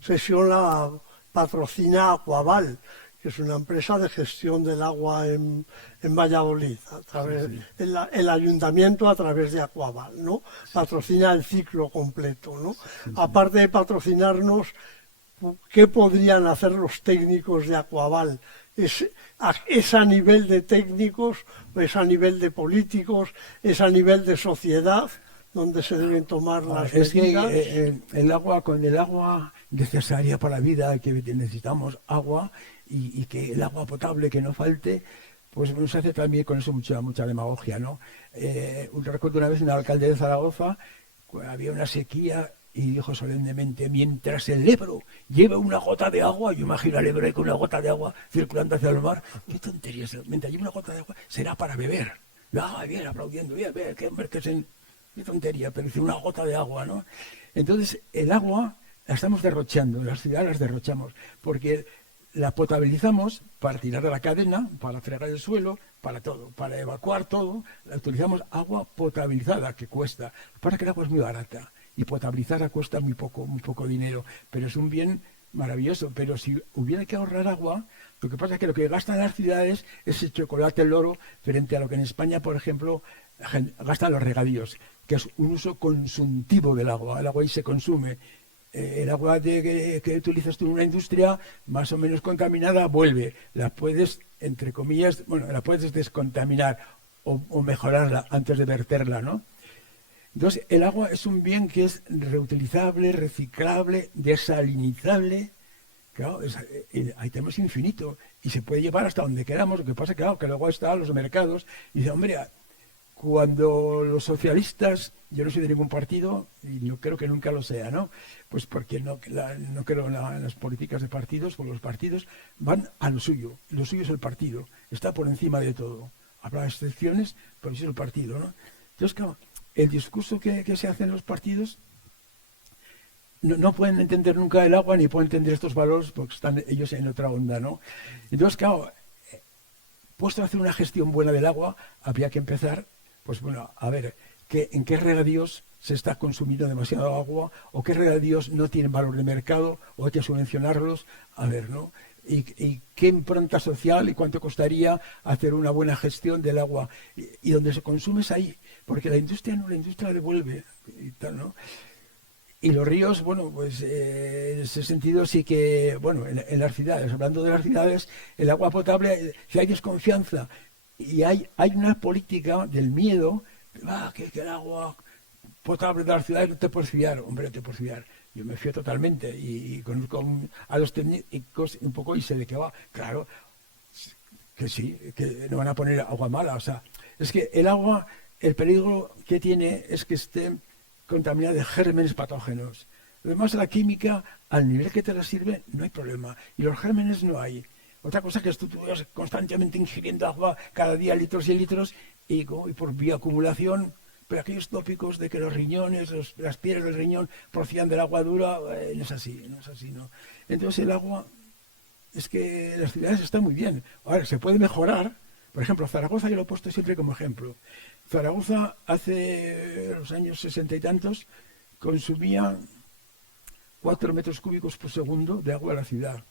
sesión la patrocina Aquaval, que es una empresa de gestión del agua en Valladolid, a través, Sí. el ayuntamiento a través de Aquaval, ¿no? Patrocina el ciclo completo, ¿no? Aparte de patrocinarnos, ¿qué podrían hacer los técnicos de Aquaval? ¿Es a nivel de técnicos, o es a nivel de políticos, es a nivel de sociedad donde se deben tomar las medidas? Que el agua, con el agua necesaria para la vida, que necesitamos agua, y que el agua potable que no falte, pues se hace también con eso mucha demagogia, ¿no? Recuerdo una vez un alcalde de Zaragoza, había una sequía y dijo solemnemente: mientras el Ebro lleve una gota de agua, yo imagino al Ebro con una gota de agua circulando hacia el mar, qué tontería es, mientras lleve una gota de agua será para beber. Bien, aplaudiendo, bien, qué tontería, pero dice una gota de agua, ¿no? Entonces el agua la estamos derrochando, en las ciudades las derrochamos, porque la potabilizamos para tirar de la cadena, para fregar el suelo, para todo, para evacuar todo. La utilizamos agua potabilizada, que cuesta. Para que el agua es muy barata y potabilizarla cuesta muy poco dinero, pero es un bien maravilloso. Pero si hubiera que ahorrar agua, lo que pasa es que lo que gastan las ciudades es el chocolate, el oro, frente a lo que en España, por ejemplo, gastan los regadíos, que es un uso consultivo del agua. El agua ahí se consume. El agua que utilizas tú en una industria más o menos contaminada vuelve. La puedes, entre comillas, la puedes descontaminar o mejorarla antes de verterla, ¿no? Entonces, el agua es un bien que es reutilizable, reciclable, desalinizable. Claro, ahí tenemos infinito y se puede llevar hasta donde queramos. Lo que pasa, claro, que luego están los mercados y dice, hombre, cuando los socialistas, yo no soy de ningún partido y no creo que nunca lo sea, ¿no? Pues porque no creo en las políticas de partidos, porque los partidos van a lo suyo es el partido, está por encima de todo. Habrá excepciones, pero eso es el partido, ¿no? Entonces, claro, el discurso que se hace en los partidos no pueden entender nunca el agua ni pueden entender estos valores porque están ellos en otra onda, ¿no? Entonces, claro, puesto a hacer una gestión buena del agua, habría que empezar, pues bueno, a ver, en qué regadíos se está consumiendo demasiado agua o qué regadíos no tienen valor de mercado o hay que subvencionarlos, a ver, ¿no? Y qué impronta social y cuánto costaría hacer una buena gestión del agua y donde se consume es ahí, porque la industria devuelve y tal, ¿no? Y los ríos, bueno, pues en ese sentido sí que, bueno, en las ciudades, hablando de las ciudades, el agua potable, si hay desconfianza y hay una política del miedo, que el agua potable de las ciudades no te puedes fiar, hombre, no te puedes fiar. Yo me fío totalmente y conozco a los técnicos un poco y sé de qué va. Claro, que sí, que no van a poner agua mala. O sea, es que el agua, el peligro que tiene es que esté contaminada de gérmenes patógenos. Además, la química, al nivel que te la sirve, no hay problema. Y los gérmenes no hay. Otra cosa que es tú vas constantemente ingiriendo agua cada día, litros y litros, y por bioacumulación. Pero aquellos tópicos de que los riñones, las piedras del riñón procían del agua dura, no es así, ¿no? Entonces el agua, es que las ciudades están muy bien. Ahora, se puede mejorar. Por ejemplo, Zaragoza yo lo he puesto siempre como ejemplo. Zaragoza hace los años 60 y tantos consumía 4 metros cúbicos por segundo de agua a la ciudad.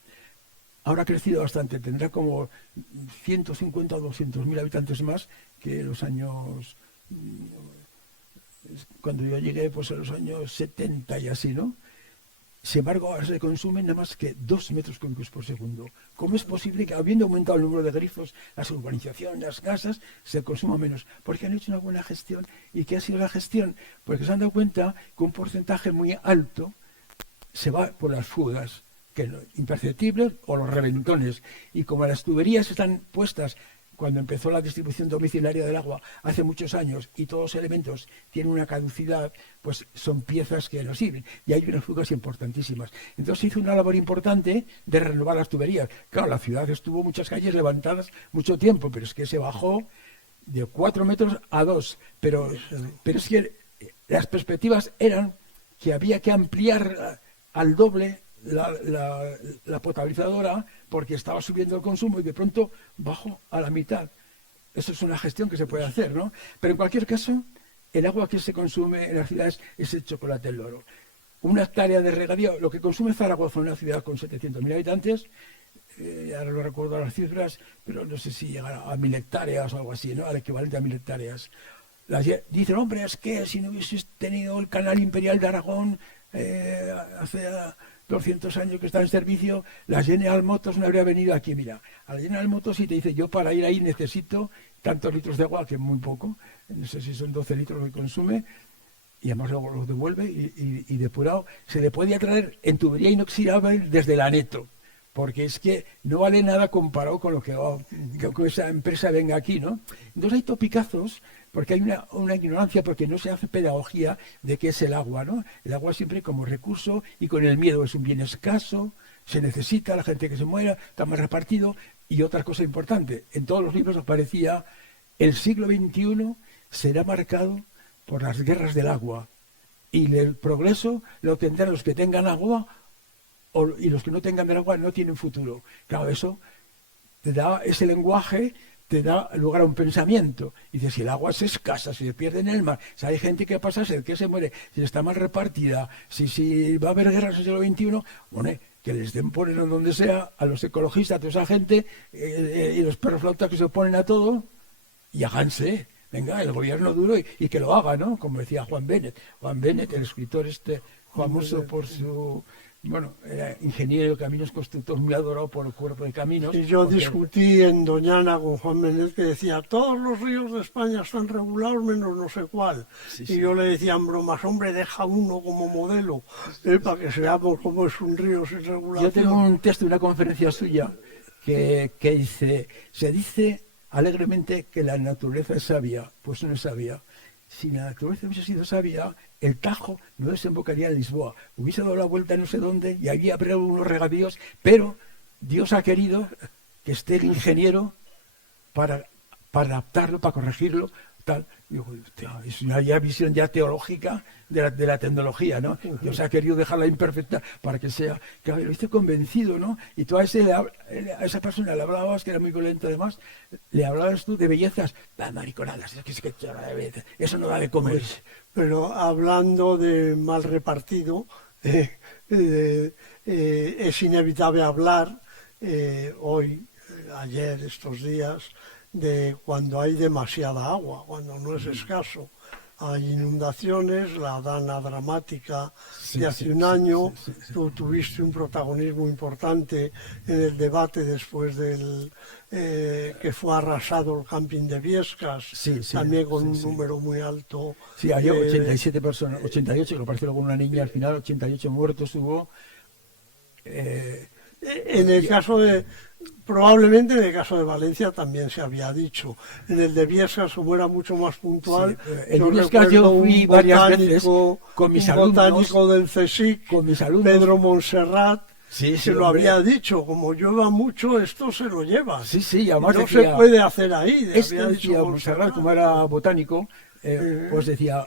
Ahora ha crecido bastante, tendrá como 150 o 200.000 habitantes más que los años... Cuando yo llegué, pues en los años 70 y así, ¿no? Sin embargo, ahora se consumen nada más que 2 metros cúbicos por segundo. ¿Cómo es posible que, habiendo aumentado el número de grifos, las urbanizaciones, las casas, se consuma menos? Porque han hecho una buena gestión. ¿Y qué ha sido la gestión? Porque se han dado cuenta que un porcentaje muy alto se va por las fugas, que imperceptibles, o los reventones. Y como las tuberías están puestas cuando empezó la distribución domiciliaria del agua hace muchos años y todos los elementos tienen una caducidad, pues son piezas que no sirven. Y hay unas fugas importantísimas. Entonces se hizo una labor importante de renovar las tuberías. Claro, la ciudad estuvo muchas calles levantadas mucho tiempo, pero es que se bajó de 4 metros a 2, pero es que las perspectivas eran que había que ampliar al doble la potabilizadora porque estaba subiendo el consumo y de pronto bajó a la mitad. Eso es una gestión que se puede hacer, ¿no? Pero en cualquier caso, el agua que se consume en las ciudades es el chocolate del loro. Una hectárea de regadío, lo que consume Zaragoza, una ciudad con 700.000 habitantes, ahora no recuerdo las cifras, pero no sé si llegará a 1.000 hectáreas o algo así, ¿no? Al equivalente a 1.000 hectáreas. Dicen, hombre, es que si no hubieses tenido el canal imperial de Aragón hace 200 años que está en servicio, la General Motors no habría venido aquí. Mira, a la General Motors y te dice, yo para ir ahí necesito tantos litros de agua, que es muy poco, no sé si son 12 litros que consume, y además luego los devuelve y depurado. Se le puede traer en tubería inoxidable desde la Neto, porque es que no vale nada comparado con lo que esa empresa venga aquí, ¿no? Entonces hay topicazos, porque hay una ignorancia, porque no se hace pedagogía de qué es el agua, ¿no? El agua siempre como recurso y con el miedo es un bien escaso, se necesita, la gente que se muera, está más repartido. Y otra cosa importante, en todos los libros aparecía, el siglo XXI será marcado por las guerras del agua, y el progreso lo tendrán los que tengan agua y los que no tengan del agua no tienen futuro. Claro, eso te da ese lenguaje, te da lugar a un pensamiento. Y dices, si el agua es escasa, si se pierde en el mar, si hay gente que pasa sed, que se muere, si está mal repartida, si va a haber guerras en el siglo XXI, bueno, que les den por en donde sea a los ecologistas, a toda esa gente, y los perros flautas que se oponen a todo, y háganse. Venga, el gobierno duro y que lo haga, ¿no? Como decía Juan Bennett. Juan Bennett, el escritor famoso por su... Bueno, era ingeniero de caminos, constructor, muy adorado por el cuerpo de caminos. Y yo discutí en Doñana con Juan Bennett, que decía, todos los ríos de España están regulados menos no sé cuál. Sí, y yo le decía en bromas, hombre, deja uno como modelo, para que veamos cómo es un río sin regulación. Yo tengo un texto de una conferencia suya que dice, se dice alegremente que la naturaleza es sabia. Pues no es sabia. Si la naturaleza hubiese sido sabia, el Tajo no desembocaría en Lisboa. Hubiese dado la vuelta no sé dónde y allí habría unos regadíos, pero Dios ha querido que esté el ingeniero para adaptarlo, para corregirlo, tal. Digo, es una visión ya teológica de la tecnología, ¿no? Dios ha querido dejarla imperfecta para que sea, que lo hice convencido, ¿no? Y tú a esa persona le hablabas, que era muy violento además, le hablabas tú de bellezas, mariconadas, eso no da de comer. Pues, pero hablando de mal repartido, es inevitable hablar hoy, ayer, estos días, de cuando hay demasiada agua, cuando no es escaso. Hay inundaciones, la Dana dramática de hace un año, tú tuviste un protagonismo importante en el debate después del que fue arrasado el camping de Viescas, también con un número muy alto. Sí, había 87 personas, 88, que lo pareció con una niña, al final 88 muertos hubo. En el caso de... Probablemente en el caso de Valencia también se había dicho. En el de Viescas, como era mucho más puntual, en Viescas yo fui varias veces con mis alumnos, botánico del CSIC, con mis alumnos, Pedro Montserrat, se lo había dicho, como llueva mucho, esto se lo lleva. Sí, además no decía, se puede hacer ahí. Decía Montserrat, como era botánico, pues decía,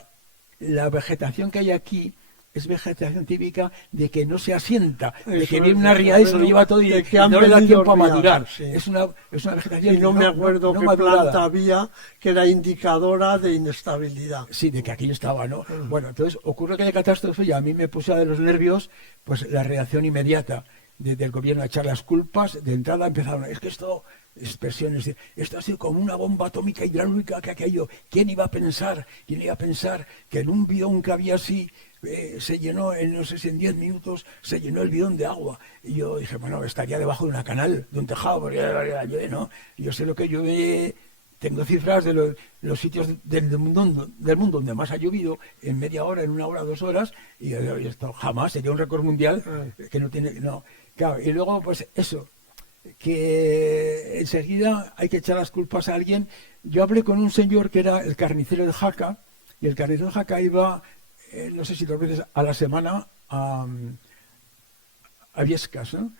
la vegetación que hay aquí es vegetación típica de que no se asienta, de que viene una riada y se lo lleva todo y no le da tiempo a madurar. Sí. Es una vegetación y no me acuerdo qué planta había que era indicadora de inestabilidad. Sí, de que aquello estaba, ¿no? Bueno, entonces ocurre que de catástrofe y a mí me puso de los nervios pues la reacción inmediata del gobierno a echar las culpas. De entrada empezaron, es que esto... expresiones de, esto ha sido como una bomba atómica hidráulica que aquello, ¿quién iba a pensar que en un bidón que había así se llenó, no sé si en 10 minutos se llenó el bidón de agua? Y yo dije, bueno, estaría debajo de una canal, de un tejado, porque llueve, ¿no? Yo sé lo que llueve, tengo cifras de los sitios del mundo donde más ha llovido, en media hora, en 1 hora, 2 horas, y esto jamás sería un récord mundial que no tiene, no, claro, y luego pues eso, que enseguida hay que echar las culpas a alguien. Yo hablé con un señor que era el carnicero de Jaca, y el carnicero de Jaca iba, no sé si 2 veces a la semana a Viescas, ¿no?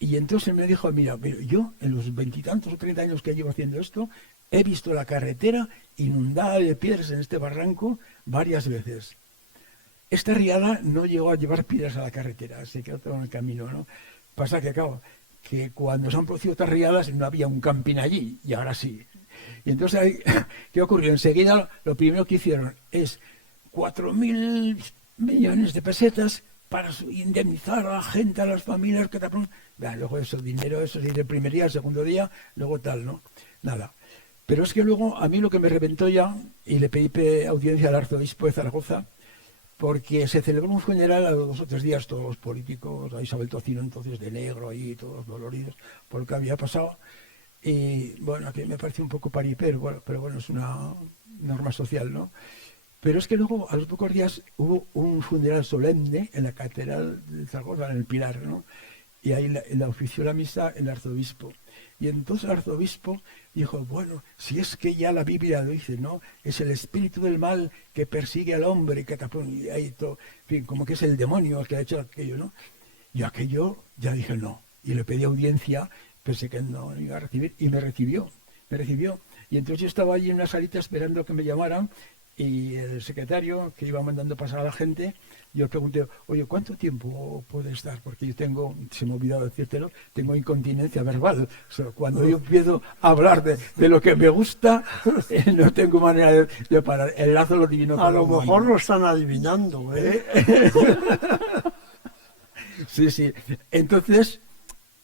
Y entonces me dijo, mira, yo en los 20 y tantos o 30 años que llevo haciendo esto, he visto la carretera inundada de piedras en este barranco varias veces. Esta riada no llegó a llevar piedras a la carretera, se quedó todo en el camino, ¿no? Pasa que, claro, que cuando se han producido otras riadas no había un camping allí, y ahora sí. Y entonces, ahí, ¿qué ocurrió? Enseguida lo primero que hicieron es 4.000 millones de pesetas para indemnizar a la gente, a las familias que tapan. Luego eso, dinero, eso sí, el primer día, el segundo día, luego tal, ¿no? Nada. Pero es que luego a mí lo que me reventó ya, y le pedí audiencia al arzobispo de Zaragoza, porque se celebró un funeral a los 2 o 3 días, todos los políticos, a Isabel Tocino entonces de negro ahí, todos doloridos por lo que había pasado. Y bueno, aquí me pareció un poco paripé, bueno, pero bueno, es una norma social, ¿no? Pero es que luego, a los pocos días, hubo un funeral solemne en la catedral de Zaragoza, en el Pilar, ¿no? Y ahí la ofició la misa el arzobispo. Y entonces el arzobispo dijo, bueno, si es que ya la Biblia lo dice, ¿no? Es el espíritu del mal que persigue al hombre, y ahí todo, en fin, como que es el demonio el que ha hecho aquello, ¿no? Y aquello ya dije no. Y le pedí audiencia, pensé que no iba a recibir, y me recibió. Y entonces yo estaba allí en una salita esperando que me llamaran, y el secretario que iba mandando pasar a la gente, yo le pregunté, oye, ¿cuánto tiempo puede estar? Porque yo tengo, se me ha olvidado decírtelo, tengo incontinencia verbal. O sea, cuando yo empiezo a hablar de lo que me gusta, no tengo manera de parar. El lazo lo divino. A lo mejor lo están adivinando, ¿eh? Sí, sí. Entonces,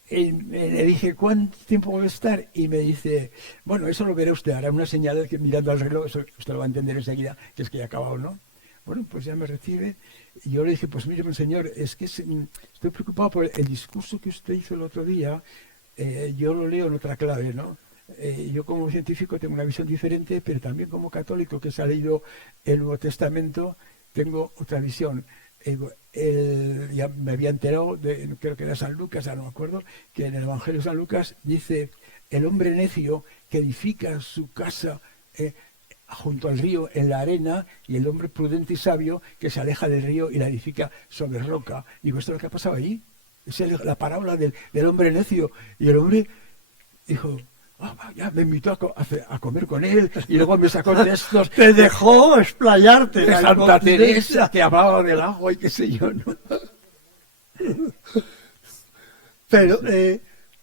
le dije, ¿cuánto tiempo voy a estar? Y me dice, bueno, eso lo verá usted, hará una señal que mirando al reloj, eso usted lo va a entender enseguida, que es que ya ha acabado, ¿no? Bueno, pues ya me recibe. Y yo le dije, pues mire, señor, es que estoy preocupado por el discurso que usted hizo el otro día. Yo lo leo en otra clave, ¿no? Yo como científico tengo una visión diferente, pero también como católico que se ha leído el Nuevo Testamento, tengo otra visión. Ya me había enterado, creo que era San Lucas, no me acuerdo, que en el Evangelio de San Lucas dice, el hombre necio que edifica su casa junto al río en la arena, y el hombre prudente y sabio que se aleja del río y la edifica sobre roca. Digo, ¿esto es lo que ha pasado allí? Esa es la parábola del hombre necio. Y el hombre dijo, ya me invitó a comer con él, y luego me sacó textos. Te dejó explayarte. De Santa Teresa, que hablaba del agua y qué sé yo, ¿no? Pero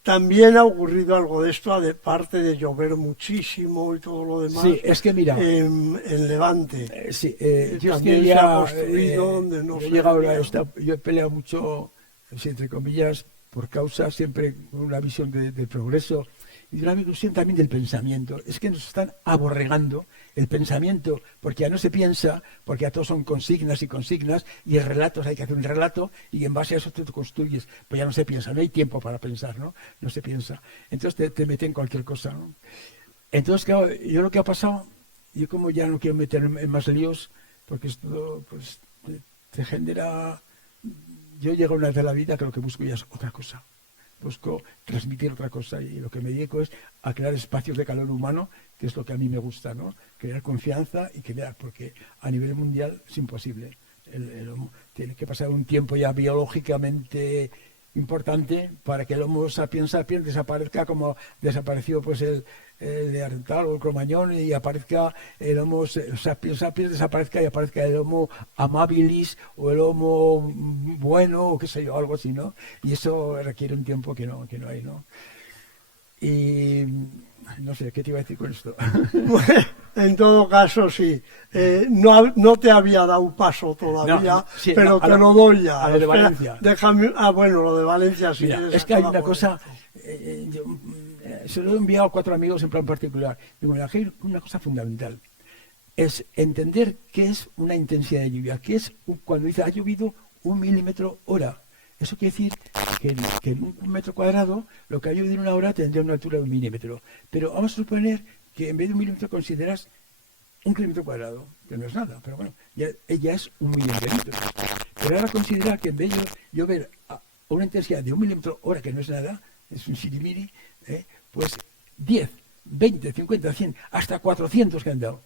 también ha ocurrido algo de esto, aparte de llover muchísimo y todo lo demás. Sí, es que mira, en Levante. Sí, yo también se ha construido donde no se yo he peleado mucho, entre comillas, por causa siempre con una visión del progreso y de una visión también del pensamiento. Es que nos están aborregando el pensamiento, porque ya no se piensa, porque ya todos son consignas, y el relato, hay que hacer un relato, y en base a eso tú te construyes, pero ya no se piensa, no hay tiempo para pensar, ¿no? No se piensa. Entonces te meten en cualquier cosa, ¿no? Entonces, claro, yo lo que ha pasado, yo como ya no quiero meterme en más líos, porque esto pues te genera... Yo llego a una vez de la vida que lo que busco ya es otra cosa. Busco transmitir otra cosa, y lo que me dedico es a crear espacios de calor humano, que es lo que a mí me gusta, ¿no? Crear confianza y crear, porque a nivel mundial es imposible. El homo tiene que pasar un tiempo ya biológicamente importante para que el Homo sapiens sapiens desaparezca, como desapareció pues el Neandertal o el Cromañón, y aparezca el Homo sapiens sapiens, desaparezca y aparezca el Homo amabilis o el Homo bueno, o qué sé yo, algo así, ¿no? Y eso requiere un tiempo que no hay, ¿no? Y no sé, ¿qué te iba a decir con esto? Bueno, en todo caso, sí. No te había dado un paso todavía, no, sí, pero no, te lo doy ya. A lo de Valencia. Déjame, bueno, lo de Valencia sí. Mira, es que hay una cosa, se lo he enviado a 4 amigos en plan particular. Digo, aquí hay una cosa fundamental. Es entender qué es una intensidad de lluvia, qué es cuando dice ha llovido 1 milímetro hora. Eso quiere decir que en 1 metro cuadrado lo que ha llovido en 1 hora tendría una altura de 1 milímetro. Pero vamos a suponer que en vez de 1 milímetro consideras 1 kilómetro cuadrado, que no es nada, pero bueno, ya es 1 milímetro. Pero ahora considera que en vez de llover a una intensidad de 1 milímetro hora, que no es nada, es un sirimiri, pues 10, 20, 50, 100, hasta 400 que han dado.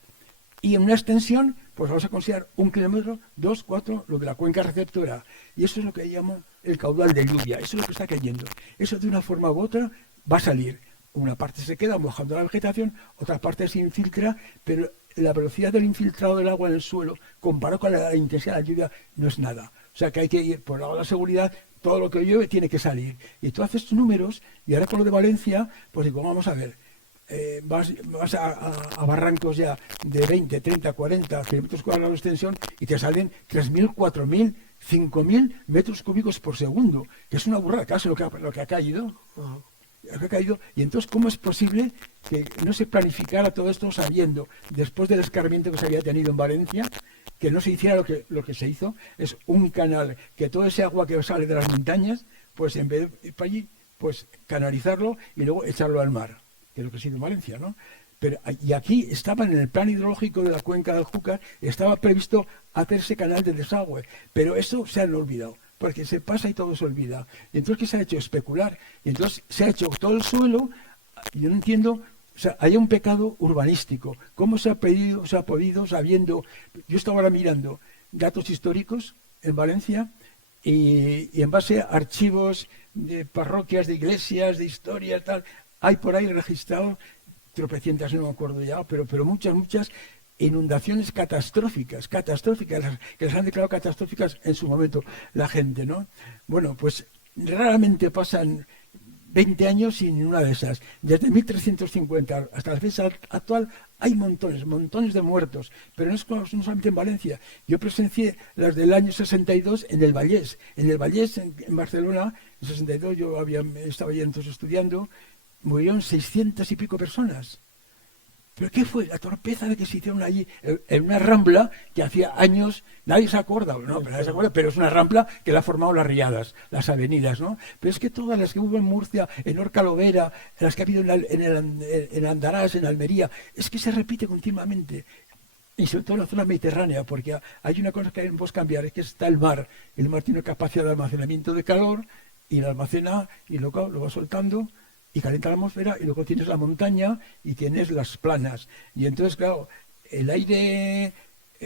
Y en una extensión, pues vamos a considerar 1 kilómetro, 2, 4, lo de la cuenca receptora. Y eso es lo que llamo el caudal de lluvia, eso es lo que está cayendo. Eso de una forma u otra va a salir. una parte se queda mojando la vegetación, otra parte se infiltra, pero la velocidad del infiltrado del agua en el suelo, comparado con la intensidad de la lluvia, no es nada. O sea que hay que ir por el lado de la seguridad, todo lo que llueve tiene que salir. Y tú haces tus números, y ahora con lo de Valencia, pues digo, vamos a ver, vas a barrancos ya de 20, 30, 40 kilómetros cuadrados de extensión y te salen 3.000, 4.000, 5.000 metros cúbicos por segundo, que es una burrada, casi lo que ha caído. Y entonces, ¿cómo es posible que no se planificara todo esto sabiendo, después del escarmiento que se había tenido en Valencia, que no se hiciera lo que se hizo? Es un canal, que todo ese agua que sale de las montañas, pues en vez de ir para allí, pues canalizarlo y luego echarlo al mar, que es lo que ha sido en Valencia, ¿no? Pero, y aquí estaba en el plan hidrológico de la cuenca del Júcar, estaba previsto hacer ese canal de desagüe, pero eso se han olvidado, porque se pasa y todo se olvida. Y entonces, ¿qué se ha hecho? Especular. Y entonces se ha hecho todo el suelo. Yo no entiendo, o sea, hay un pecado urbanístico. ¿Cómo se ha podido, sabiendo? Yo estaba ahora mirando datos históricos en Valencia y en base a archivos de parroquias, de iglesias, de historias, tal, hay por ahí registrado tropecientas, no me acuerdo ya, pero muchas inundaciones catastróficas, que las han declarado catastróficas en su momento la gente, ¿no? Bueno, pues raramente pasan 20 años sin una de esas. Desde 1350 hasta la fecha actual hay montones de muertos, pero no solamente en Valencia. Yo presencié las del año 62 en el Vallés. En el Vallés, en Barcelona, en 62 yo estaba allí entonces estudiando, murieron 600 y pico personas. ¿Pero qué fue? La torpeza de que se hicieron allí, en una rambla que hacía años, nadie se acuerda, ¿no? Pero nadie se acuerda, pero es una rambla que la han formado las riadas, las avenidas, ¿no? Pero es que todas las que hubo en Murcia, en Horca Lovera, las que ha habido en Andarás, en Almería, es que se repite continuamente. Y sobre todo en la zona mediterránea, porque hay una cosa que debemos cambiar, es que está el mar. El mar tiene capacidad de almacenamiento de calor, y lo almacena, y lo va soltando, y calienta la atmósfera, y luego tienes la montaña y tienes las planas. Y entonces, claro, el aire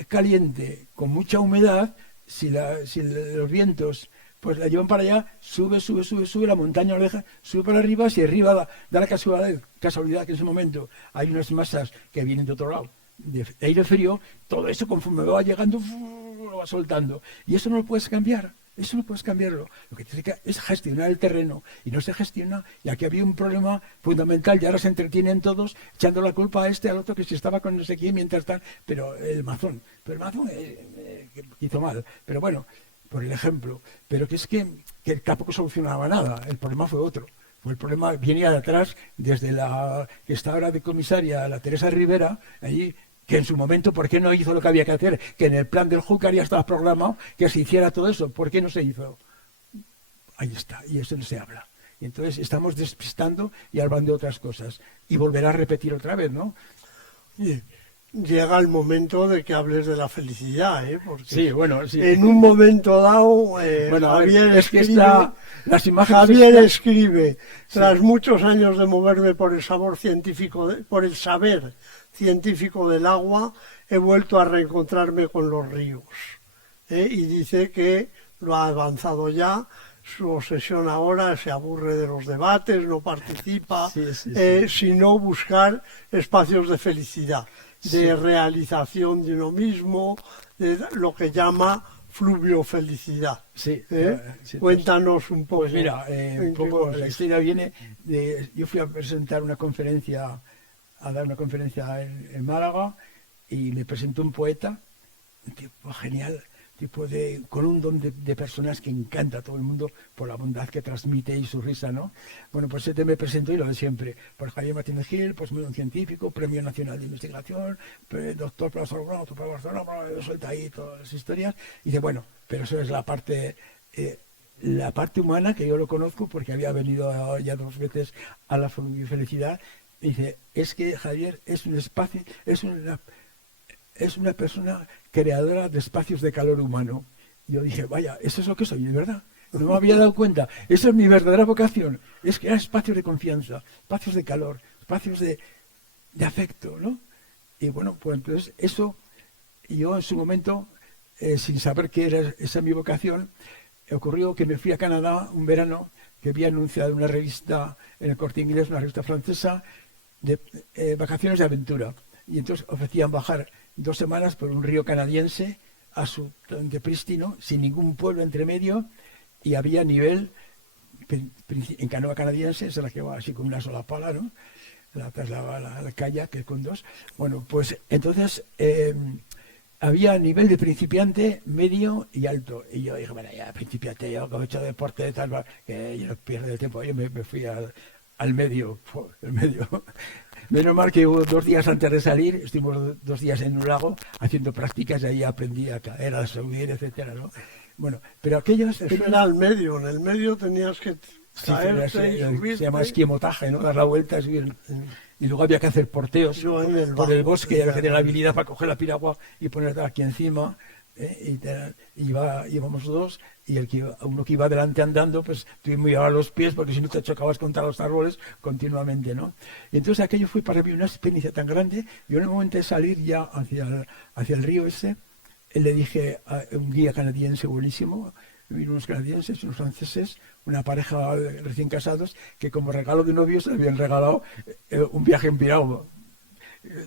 caliente con mucha humedad, si los vientos pues la llevan para allá, sube, la montaña lo deja, sube para arriba, si arriba da la casualidad que en ese momento hay unas masas que vienen de otro lado, de aire frío, todo eso conforme va llegando, lo va soltando. Y eso no lo puedes cambiar. Eso no puedes cambiarlo. Lo que tienes que es gestionar el terreno, y no se gestiona. Y aquí había un problema fundamental, y ahora se entretienen todos echando la culpa a este, al otro, que si estaba con no sé quién mientras tal, pero el Mazón hizo mal. Pero bueno, por el ejemplo. Pero que tampoco solucionaba nada. El problema fue otro. El problema venía de atrás, desde la que está ahora de comisaria, la Teresa Rivera, allí, que en su momento, ¿por qué no hizo lo que había que hacer? Que en el plan del Júcar ya estaba programado que se hiciera todo eso. ¿Por qué no se hizo? Ahí está, y eso no se habla. Y entonces estamos despistando y hablando de otras cosas. Y volverá a repetir otra vez, ¿no? Llega el momento de que hables de la felicidad, ¿eh? Porque sí, bueno, sí. En un momento dado, Javier escribe, tras muchos años de moverme por el saber científico del agua, he vuelto a reencontrarme con los ríos. Y dice que lo ha avanzado ya, su obsesión ahora se aburre de los debates, no participa, sino buscar espacios de felicidad, de realización de uno mismo, de lo que llama fluviofelicidad. Cuéntanos un poco. Pues mira, un poco la historia viene de... Yo fui a presentar una conferencia, en Málaga, y me presentó un poeta, un tipo genial, con un don de personas que encanta a todo el mundo por la bondad que transmite y su risa, ¿no? Bueno, pues este me presentó, y lo de siempre, por Javier Martínez Gil, pues muy un científico, Premio Nacional de Investigación, doctor profesor Barcelona, suelta ahí todas las historias, y dice, bueno, pero eso es la parte humana, que yo lo conozco porque había venido ya 2 veces a la felicidad. Y dice, es que Javier es un espacio, es una persona creadora de espacios de calor humano. Y yo dije, vaya, eso es lo que soy, de verdad. No me había dado cuenta. Esa es mi verdadera vocación. Es crear espacios de confianza, espacios de calor, espacios de afecto, ¿no? Y bueno, pues entonces eso, yo en su momento, sin saber que era esa mi vocación, ocurrió que me fui a Canadá un verano que había anunciado una revista en el Corte Inglés, una revista francesa, de vacaciones de aventura. Y entonces ofrecían bajar 2 semanas por un río canadiense absolutamente prístino, sin ningún pueblo entre medio, y había nivel en canoa canadiense, es la que va así con una sola pala, ¿no? La trasladaba a la kayak, que con 2. Bueno, pues entonces había nivel de principiante, medio y alto. Y yo dije, bueno, ya principiante, yo como he hecho deporte de tal, que yo no pierdo el tiempo. Yo me fui al medio, el medio. Menos mal que hubo 2 días antes de salir, estuvimos 2 días en un lago haciendo prácticas y ahí aprendí a caer, a subir, etcétera, ¿no? Bueno, pero aquellos... Eso era al medio, en el medio tenías que caerte y subirte. Se llama esquimotaje, ¿no? Dar la vuelta, subir. Y luego había que hacer porteos por el bosque, y había que tener la habilidad para coger la piragua y ponerte aquí encima. Íbamos 2, y uno que iba adelante andando, pues tuvimos que llevar los pies, porque si no te chocabas contra los árboles continuamente, ¿no? Y entonces aquello fue para mí una experiencia tan grande. Yo en el momento de salir ya hacia el río ese, le dije a un guía canadiense buenísimo, vino unos canadienses, unos franceses, una pareja recién casados, que como regalo de novios le habían regalado un viaje en piragua.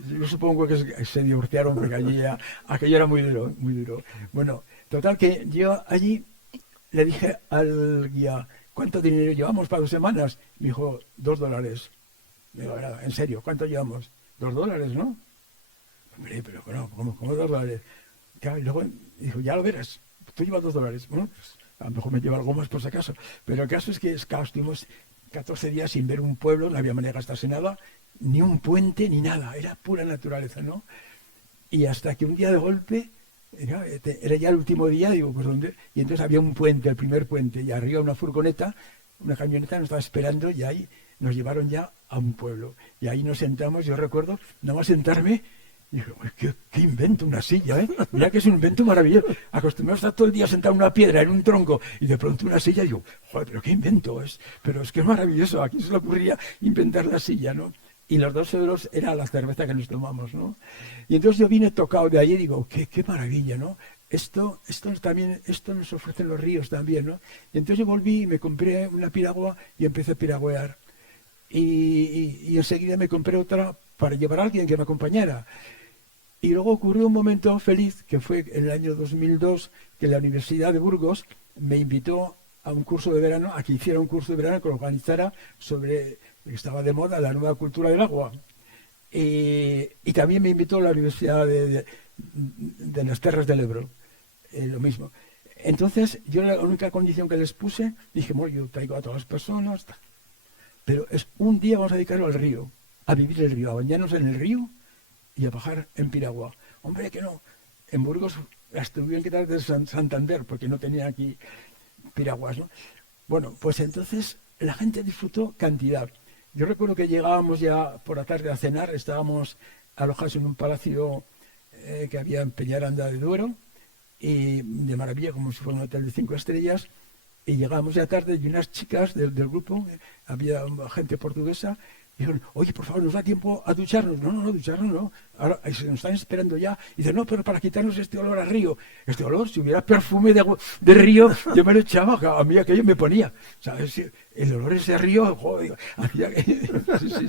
Yo supongo que se divorciaron porque aquello era muy duro, muy duro. Bueno, total que yo allí le dije al guía, ¿cuánto dinero llevamos para 2 semanas? Me dijo, $2. Me digo, en serio, ¿cuánto llevamos? $2, ¿no? Hombre, pero bueno, ¿cómo $2? Claro, y luego dijo, ya lo verás, tú llevas $2. Bueno, pues a lo mejor me lleva algo más por si acaso. Pero el caso es que estuvimos 14 días sin ver un pueblo, no había manera de gastarse nada, ni un puente, ni nada, era pura naturaleza, ¿no? Y hasta que un día de golpe, era ya el último día, digo, pues ¿dónde? Y entonces había un puente, el primer puente, y arriba una furgoneta, una camioneta nos estaba esperando, y ahí nos llevaron ya a un pueblo. Y ahí nos sentamos, yo recuerdo, nada más sentarme, y dije, ¿qué invento? Una silla, ¿eh? Mira que es un invento maravilloso. Acostumbrado a estar todo el día sentado en una piedra, en un tronco, y de pronto una silla, y digo, joder, pero qué invento es. Pero es que es maravilloso, aquí se le ocurría inventar la silla, ¿no? Y los €2 era la cerveza que nos tomamos, ¿no? Y entonces yo vine tocado de allí y digo, qué maravilla, ¿no? Esto nos ofrecen los ríos también, ¿no? Y entonces yo volví y me compré una piragua y empecé a piragüear. Y enseguida me compré otra para llevar a alguien que me acompañara. Y luego ocurrió un momento feliz, que fue en el año 2002, que la Universidad de Burgos me invitó a un curso de verano, a que hiciera un curso de verano que lo organizara sobre, que estaba de moda, la nueva cultura del agua. Y también me invitó a la Universidad de las Terras del Ebro, lo mismo. Entonces, yo la única condición que les puse, dije, bueno, yo traigo a todas las personas, pero es un día vamos a dedicarlo al río, a vivir el río, a bañarnos en el río y a bajar en piragua. Hombre, que no. En Burgos las tuvieron que dar de Santander, porque no tenía aquí piraguas, ¿no? Bueno, pues entonces la gente disfrutó cantidad. Yo recuerdo que llegábamos ya por la tarde a cenar, estábamos alojados en un palacio que había en Peñaranda de Duero, y de maravilla, como si fuera un hotel de 5 estrellas, y llegábamos ya tarde y unas chicas del grupo, había gente portuguesa, dijeron, oye, por favor, ¿nos da tiempo a ducharnos? No, ducharnos no. Ahora se nos están esperando ya. Y dicen, no, pero para quitarnos este olor a río. Este olor, si hubiera perfume de río, yo me lo echaba, a mí aquello me ponía. ¿Sabes? El olor ese río, joder, hacía que...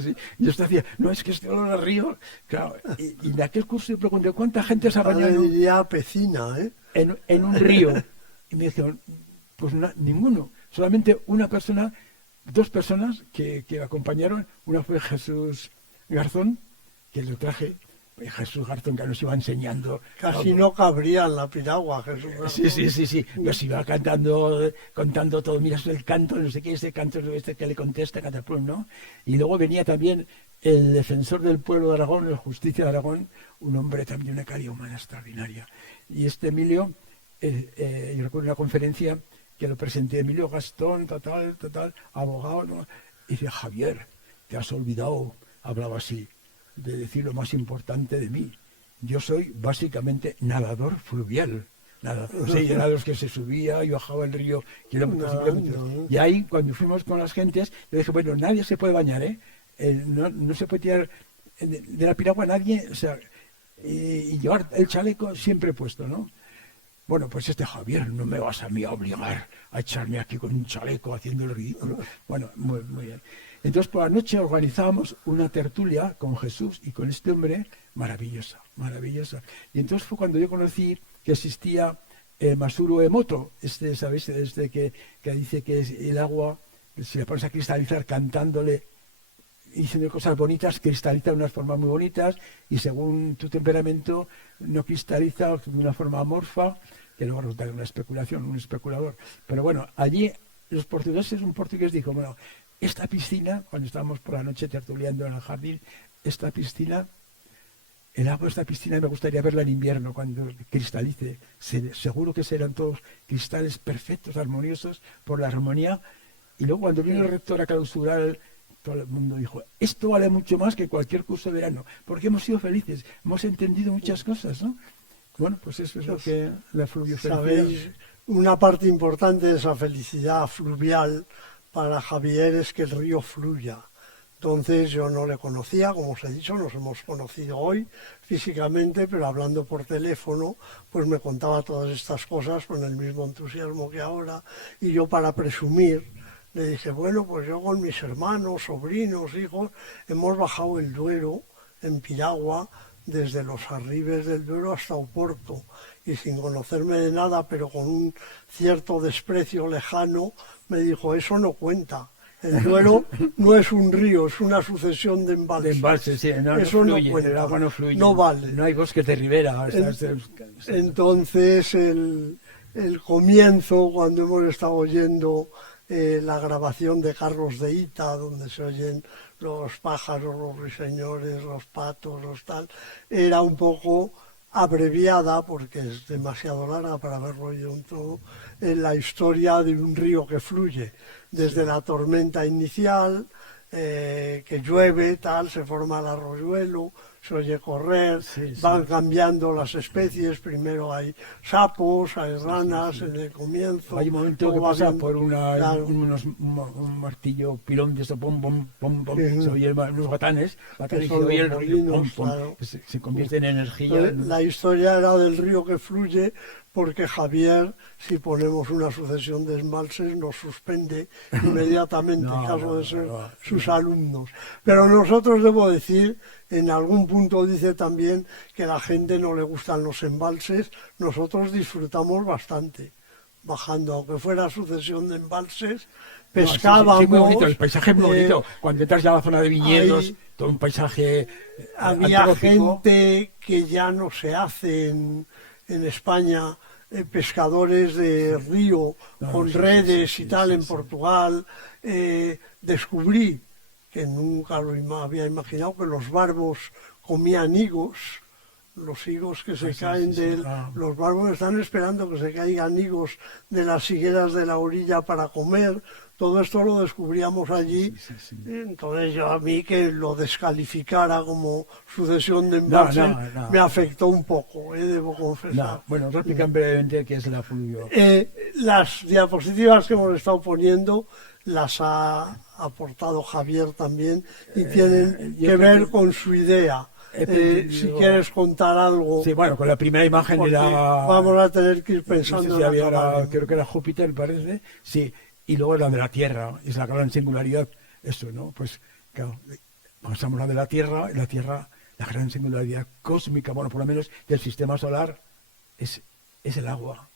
sí. Y esto hacía, no, es que este olor a río... Claro, y de aquel curso yo pregunté, ¿cuánta gente se ha bañado? Diría pecina, ¿eh? En un río. Y me dijeron, pues ninguno. Solamente una persona... 2 personas que acompañaron, una fue Jesús Garzón, que lo traje, Jesús Garzón que nos iba enseñando. Casi no cabría en la piragua, Jesús Garzón. Sí, nos iba contando todo, mira, es el canto, no sé qué, ese canto es este que le contesta Cataplum, ¿no? Y luego venía también el defensor del pueblo de Aragón, el Justicia de Aragón, un hombre también de una calidad humana extraordinaria. Y este Emilio, yo recuerdo una conferencia que lo presenté, Emilio Gastón, total, abogado, ¿no? Y dice, Javier, te has olvidado, hablaba así, de decir lo más importante de mí. Yo soy básicamente nadador fluvial. Sí, era de los que se subía y bajaba el río kilómetros y kilómetros. Y ahí, cuando fuimos con las gentes, le dije, bueno, nadie se puede bañar, ¿eh? No se puede tirar de la piragua nadie, o sea, y llevar el chaleco siempre puesto, ¿no? Bueno, pues Javier, no me vas a mí a obligar a echarme aquí con un chaleco haciendo el ridículo. Bueno, muy bien. Entonces, por la noche organizábamos una tertulia con Jesús y con este hombre maravillosa, maravillosa. Y entonces fue cuando yo conocí que existía Masaru Emoto, ¿sabéis? Que dice que es el agua, si le pones a cristalizar cantándole, diciendo cosas bonitas, cristaliza de unas formas muy bonitas y según tu temperamento no cristaliza de una forma amorfa, que luego resulta una especulación, un especulador. Pero bueno, allí un portugués dijo, bueno, esta piscina, cuando estábamos por la noche tertuleando en el jardín, esta piscina, el agua de esta piscina me gustaría verla en invierno, cuando cristalice. Seguro que serán todos cristales perfectos, armoniosos, por la armonía. Y luego cuando vino el rector a clausurar, todo el mundo dijo, esto vale mucho más que cualquier curso de verano, porque hemos sido felices, hemos entendido muchas cosas, ¿no? Bueno, pues eso es lo que la fluviofelicidad. Sabéis, una parte importante de esa felicidad fluvial para Javier es que el río fluya. Entonces yo no le conocía, como os he dicho, nos hemos conocido hoy físicamente, pero hablando por teléfono, pues me contaba todas estas cosas con el mismo entusiasmo que ahora. Y yo, para presumir, le dije, bueno, pues yo con mis hermanos, sobrinos, hijos, hemos bajado el Duero en piragua desde los arribes del Duero hasta Oporto, y sin conocerme de nada, pero con un cierto desprecio lejano, me dijo, eso no cuenta. El Duero no es un río, es una sucesión de embalses. De embalses, sí, eso no fluye, no cuenta, el agua no fluye. No vale. No hay bosques de ribera. Entonces, el comienzo, cuando hemos estado oyendo la grabación de Carlos de Ita, donde se oyen los pájaros, los ruiseñores, los patos, los tal, era un poco abreviada, porque es demasiado larga para haberlo oído en todo, en la historia de un río que fluye desde la tormenta inicial, que llueve, tal, se forma el arroyuelo, se oye correr, van cambiando las especies, primero hay sapos, hay ranas en el comienzo. Hay un momento que pasa por un martillo pilón de eso, pom, pom, pom, pom, se oye unos batanes y se oye el río, pom, pom, que se convierte en energía. Entonces, la historia era del río que fluye, porque Javier, si ponemos una sucesión de embalses, nos suspende inmediatamente en caso de ser sus alumnos. Pero nosotros, debo decir, en algún punto dice también que a la gente no le gustan los embalses, nosotros disfrutamos bastante bajando, aunque fuera sucesión de embalses, pescábamos. Sí, muy bonito, el paisaje es muy bonito. Cuando entras ya a la zona de viñedos, todo un paisaje había antrópico. Gente que ya no se hace en España, pescadores de río con redes y tal, en Portugal. Descubrí, que nunca lo había imaginado, que los barbos comían higos, los higos que se caen los barbos están esperando que se caigan higos de las higueras de la orilla para comer. Todo esto lo descubríamos allí. Entonces yo, a mí, que lo descalificara como sucesión de embalses, me afectó un poco, debo confesar. Bueno, nos explican brevemente qué es la fluvio. Las diapositivas que hemos estado poniendo las ha aportado Javier también y tienen que ver con su idea. Si quieres contar algo. Sí, bueno, con la primera imagen de la... Vamos a tener que ir pensando. No sé si había creo que era Júpiter, parece. Sí, y luego la de la Tierra, es la gran singularidad. Eso, ¿no? Pues, claro, pasamos la de la Tierra, la gran singularidad cósmica, bueno, por lo menos del sistema solar, es el agua.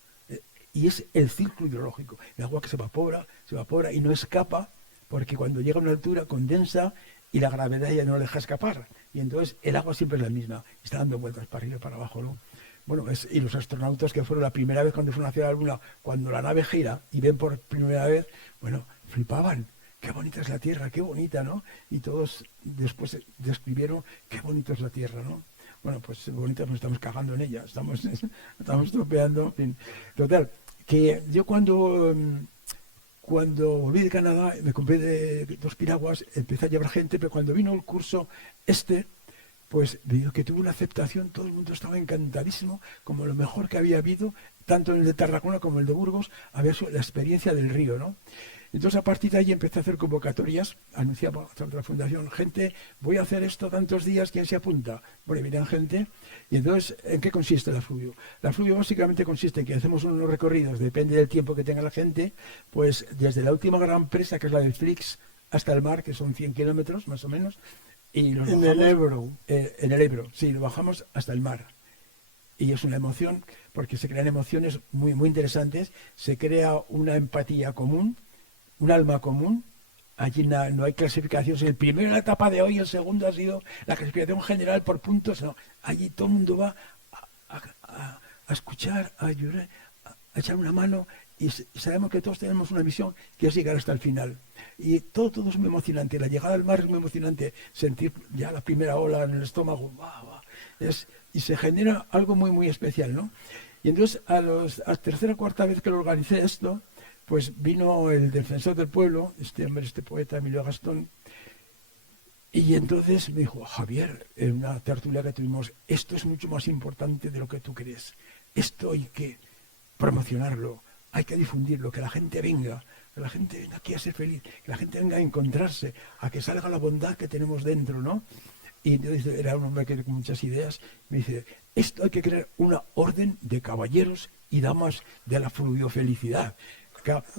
Y es el ciclo hidrológico. El agua que se evapora y no escapa, porque cuando llega a una altura condensa y la gravedad ya no lo deja escapar. Y entonces el agua siempre es la misma, está dando vueltas para arriba y para abajo, ¿no? Bueno, y los astronautas que fueron la primera vez cuando fueron hacia la Luna, cuando la nave gira y ven por primera vez, bueno, flipaban. Qué bonita es la Tierra, qué bonita, ¿no? Y todos después describieron qué bonita es la Tierra, ¿no? Bueno, pues bonita, nos estamos cagando en ella, estamos tropeando, en fin. Total, que yo cuando volví de Canadá, me compré 2 piraguas, empecé a llevar gente, pero cuando vino el curso pues veo que tuvo una aceptación, todo el mundo estaba encantadísimo, como lo mejor que había habido, tanto en el de Tarragona como en el de Burgos, había sido la experiencia del río, ¿no? Entonces a partir de ahí empecé a hacer convocatorias, anunciaba a través de la fundación, gente, voy a hacer esto tantos días, ¿quién se apunta? Bueno, miran gente, y entonces, ¿en qué consiste la Fluvio? La Fluvio básicamente consiste en que hacemos unos recorridos, depende del tiempo que tenga la gente, pues desde la última gran presa, que es la de Flix, hasta el mar, que son 100 kilómetros más o menos, y los En bajamos, el Ebro. En el Ebro, sí, lo bajamos hasta el mar. Y es una emoción, porque se crean emociones muy, muy interesantes, se crea una empatía común, un alma común. Allí no hay clasificaciones. El primero en la etapa de hoy, el segundo ha sido la clasificación general por puntos. No. Allí todo el mundo va a escuchar, a llorar, a echar una mano, y sabemos que todos tenemos una misión que es llegar hasta el final. Y todo es muy emocionante. La llegada al mar es muy emocionante. Sentir ya la primera ola en el estómago. Y se genera algo muy, muy especial, ¿no? Y entonces, a la tercera o cuarta vez que lo organicé esto, pues vino el defensor del pueblo, este poeta Emilio Gastón, y entonces me dijo, Javier, en una tertulia que tuvimos, esto es mucho más importante de lo que tú crees. Esto hay que promocionarlo, hay que difundirlo, que la gente venga aquí a ser feliz, que la gente venga a encontrarse, a que salga la bondad que tenemos dentro, ¿no? Y entonces era un hombre que con muchas ideas, me dice, esto hay que crear una orden de caballeros y damas de la fluviofelicidad.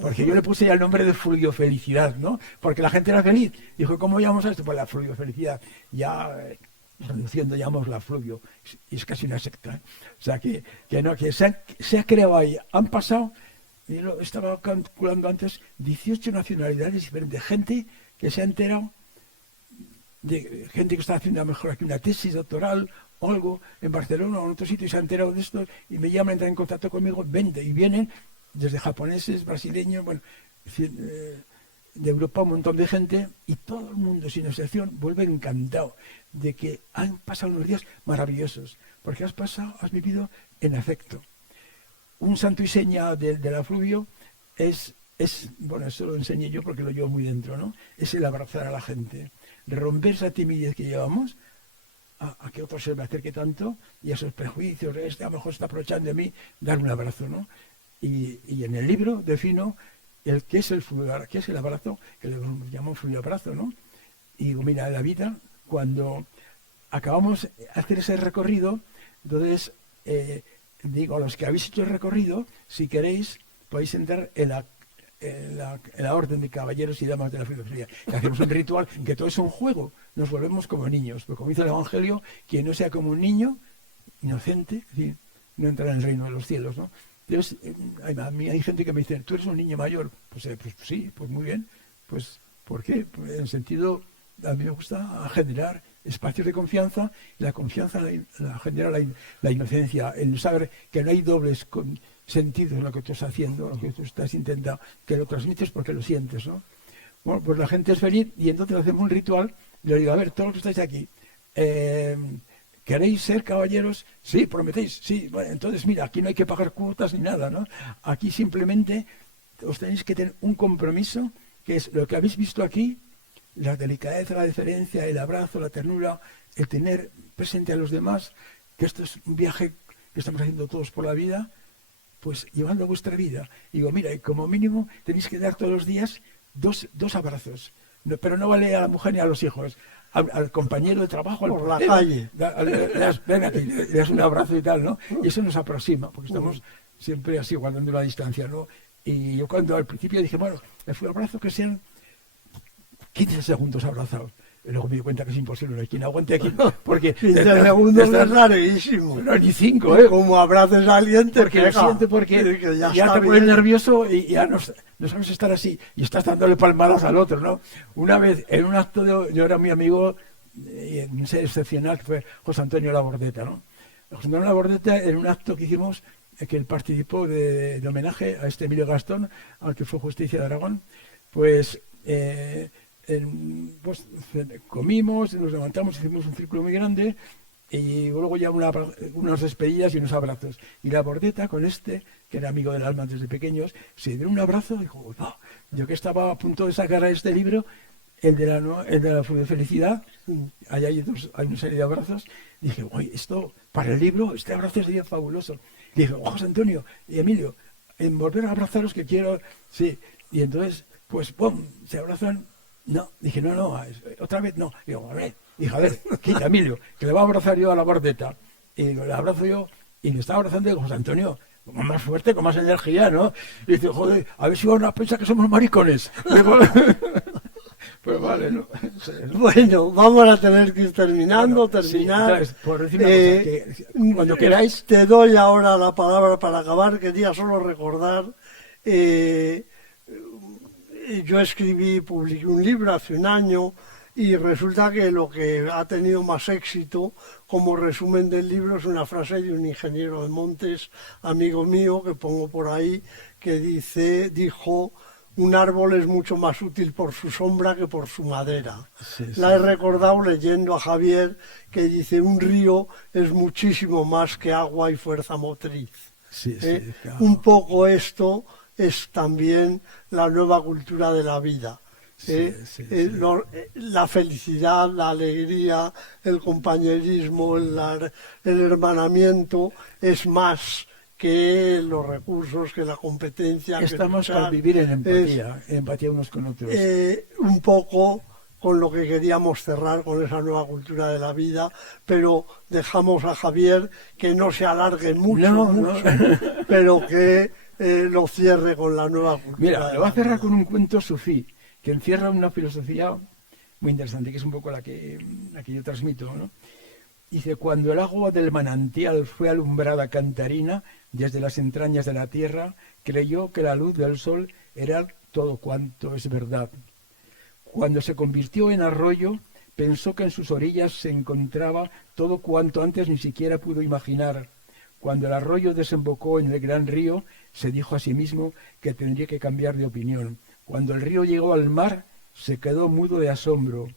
Porque yo le puse ya el nombre de fluviofelicidad, ¿no? Porque la gente era feliz. Dijo, ¿cómo llamamos a esto? Pues la fluviofelicidad. Ya reduciendo llamamos la fluvio. Es casi una secta, ¿eh? O sea, que se ha creado ahí. Han pasado, yo estaba calculando antes, 18 nacionalidades diferentes. Gente que se ha enterado, de gente que está haciendo a lo mejor aquí una tesis doctoral o algo en Barcelona o en otro sitio y se ha enterado de esto y me llaman, entran en contacto conmigo, vente, y vienen desde japoneses, brasileños, bueno, de Europa un montón de gente, y todo el mundo sin excepción vuelve encantado de que han pasado unos días maravillosos, porque has vivido en afecto. Un santo y seña de la Fluvio es, bueno, eso lo enseñé yo porque lo llevo muy dentro, ¿no? Es el abrazar a la gente, romper esa timidez que llevamos, a que otro se me acerque tanto, y a esos prejuicios, a lo mejor está aprovechando de mí, dar un abrazo, ¿no? Y en el libro defino qué es el abrazo, que le llamamos fluido abrazo, ¿no? Y digo, mira, en la vida, cuando acabamos de hacer ese recorrido, entonces digo, a los que habéis hecho el recorrido, si queréis, podéis entrar en la orden de caballeros y damas de la filosofía. Y hacemos un ritual, que todo es un juego, nos volvemos como niños, porque como dice el Evangelio, quien no sea como un niño, inocente, es decir, no entrará en el reino de los cielos, ¿no? Entonces, a mí hay gente que me dice, ¿tú eres un niño mayor? Pues sí, pues muy bien. Pues, ¿por qué? Pues, en el sentido, a mí me gusta generar espacios de confianza, y la confianza la genera la inocencia, el saber que no hay dobles sentidos en lo que tú estás haciendo, lo que tú estás intentando, que lo transmites porque lo sientes, ¿no? Bueno, pues la gente es feliz, y entonces hacemos un ritual, y le digo, a ver, todos los que estáis aquí, ¿queréis ser caballeros? Sí, prometéis, sí. Bueno, entonces mira, aquí no hay que pagar cuotas ni nada, ¿no? Aquí simplemente os tenéis que tener un compromiso, que es lo que habéis visto aquí, la delicadeza, la deferencia, el abrazo, la ternura, el tener presente a los demás, que esto es un viaje que estamos haciendo todos por la vida, pues llevando vuestra vida. Y digo, mira, como mínimo tenéis que dar todos los días dos abrazos, pero no vale a la mujer ni a los hijos. Al compañero de trabajo, por la calle. Ven aquí, le das un abrazo y tal, ¿no? Y eso nos aproxima, porque estamos siempre así guardando la distancia, ¿no? Y yo cuando al principio dije, bueno, me fui abrazo que sean 15 segundos abrazados. Y luego me di cuenta que es imposible, no hay quien aguante aquí, porque 15 segundos es larguísimo. No, ni 5, ¿eh? Como abraces a alguien, te porque pega. Lo siente, porque ya te pones nervioso y ya no sabes estar así, y estás dándole palmadas al otro, ¿no? Una vez, en un acto, yo era mi amigo, un ser excepcional, que fue José Antonio Labordeta, ¿no? José Antonio Labordeta, en un acto que hicimos, que él participó de homenaje a este Emilio Gastón, al que fue Justicia de Aragón, pues comimos, nos levantamos, hicimos un círculo muy grande, y luego ya unas despedidas y unos abrazos. Y Labordeta, con que era amigo del alma desde pequeños, se dio un abrazo y dijo, no, yo que estaba a punto de sacar a este libro, el de la felicidad, ahí hay una serie de abrazos, dije, oye, esto, para el libro, este abrazo sería fabuloso. Y dije, José Antonio y Emilio, en volver a abrazaros que quiero, sí. Y entonces, pues ¡pum! Se abrazan. No, dije, no, otra vez no. Digo, a ver, dije, a ver, quita, Emilio, que le voy a abrazar yo a la bordeta. Y digo, le abrazo yo, y me estaba abrazando y digo, José Antonio, con más fuerte, con más energía, ¿no? Y dice, joder, a ver si van a pensar que somos maricones. Digo, pues vale, ¿no? Bueno, vamos a tener que ir terminando, terminar. Sí, por decir una cosa, que cuando queráis. Te doy ahora la palabra para acabar. Quería solo recordar, yo escribí, publiqué un libro hace un año y resulta que lo que ha tenido más éxito como resumen del libro es una frase de un ingeniero de montes, amigo mío, que pongo por ahí, que dijo: un árbol es mucho más útil por su sombra que por su madera. Sí. La he recordado leyendo a Javier, que dice: un río es muchísimo más que agua y fuerza motriz. Sí, claro. Un poco esto es también la nueva cultura de la vida. La felicidad, la alegría, el compañerismo, el hermanamiento es más que los recursos, que la competencia. Estamos para vivir en empatía unos con otros. Un poco con lo que queríamos cerrar con esa nueva cultura de la vida, pero dejamos a Javier que no se alargue mucho, pero que lo cierre con la nueva cultura. Mira, lo va a cerrar con un cuento sufí, que encierra una filosofía muy interesante, que es un poco la que yo transmito, ¿no? Dice: cuando el agua del manantial fue alumbrada cantarina desde las entrañas de la tierra, creyó que la luz del sol era todo cuanto es verdad. Cuando se convirtió en arroyo, pensó que en sus orillas se encontraba todo cuanto antes ni siquiera pudo imaginar. Cuando el arroyo desembocó en el gran río, se dijo a sí mismo que tendría que cambiar de opinión. Cuando el río llegó al mar, se quedó mudo de asombro,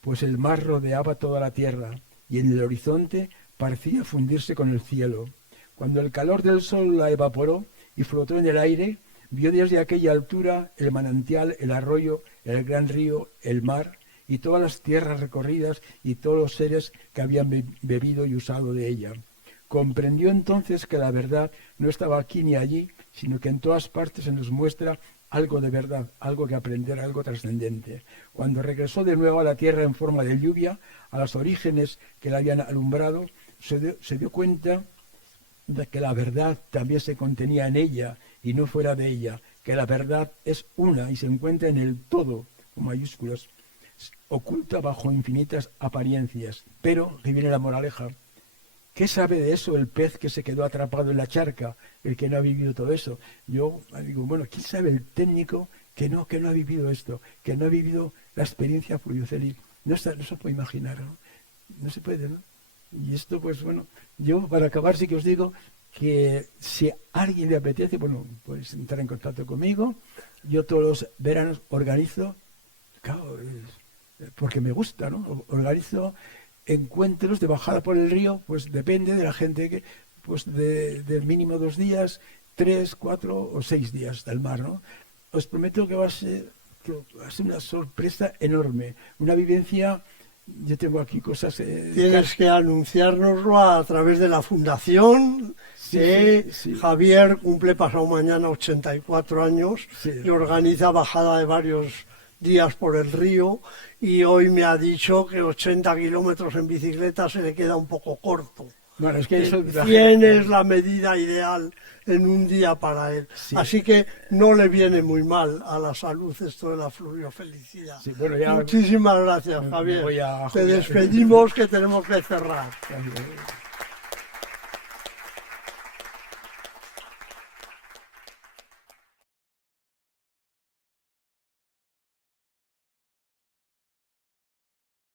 pues el mar rodeaba toda la tierra y en el horizonte parecía fundirse con el cielo. Cuando el calor del sol la evaporó y flotó en el aire, vio desde aquella altura el manantial, el arroyo, el gran río, el mar y todas las tierras recorridas y todos los seres que habían bebido y usado de ella. Comprendió entonces que la verdad no estaba aquí ni allí, sino que en todas partes se nos muestra algo de verdad, algo que aprender, algo trascendente. Cuando regresó de nuevo a la tierra en forma de lluvia, a los orígenes que la habían alumbrado, se dio cuenta de que la verdad también se contenía en ella y no fuera de ella, que la verdad es una y se encuentra en el todo, con mayúsculas, oculta bajo infinitas apariencias. Pero, que viene la moraleja, ¿qué sabe de eso el pez que se quedó atrapado en la charca, el que no ha vivido todo eso? Yo digo, bueno, ¿quién sabe el técnico que no ha vivido esto, que no ha vivido la experiencia fluviocélica? No se puede imaginar, ¿no? No se puede, ¿no? Y esto, pues bueno, yo para acabar sí que os digo que si a alguien le apetece, bueno, pues entrar en contacto conmigo. Yo todos los veranos organizo, claro, porque me gusta, ¿no? Organizo encuentros de bajada por el río, pues depende de la gente, que pues del mínimo 2 días, 3, 4 o 6 días del mar, ¿no? Os prometo que va a ser una sorpresa enorme, una vivencia. Yo tengo aquí cosas. Tienes que anunciárnoslo a través de la fundación. Sí. Javier cumple pasado mañana 84 años y organiza bajada de varios días por el río, y hoy me ha dicho que 80 kilómetros en bicicleta se le queda un poco corto. Bueno, es que eso 100 es la medida ideal en un día para él. Sí. Así que no le viene muy mal a la salud esto de la fluviofelicidad. Sí, bueno, muchísimas gracias, Javier. Te despedimos, que tenemos que cerrar.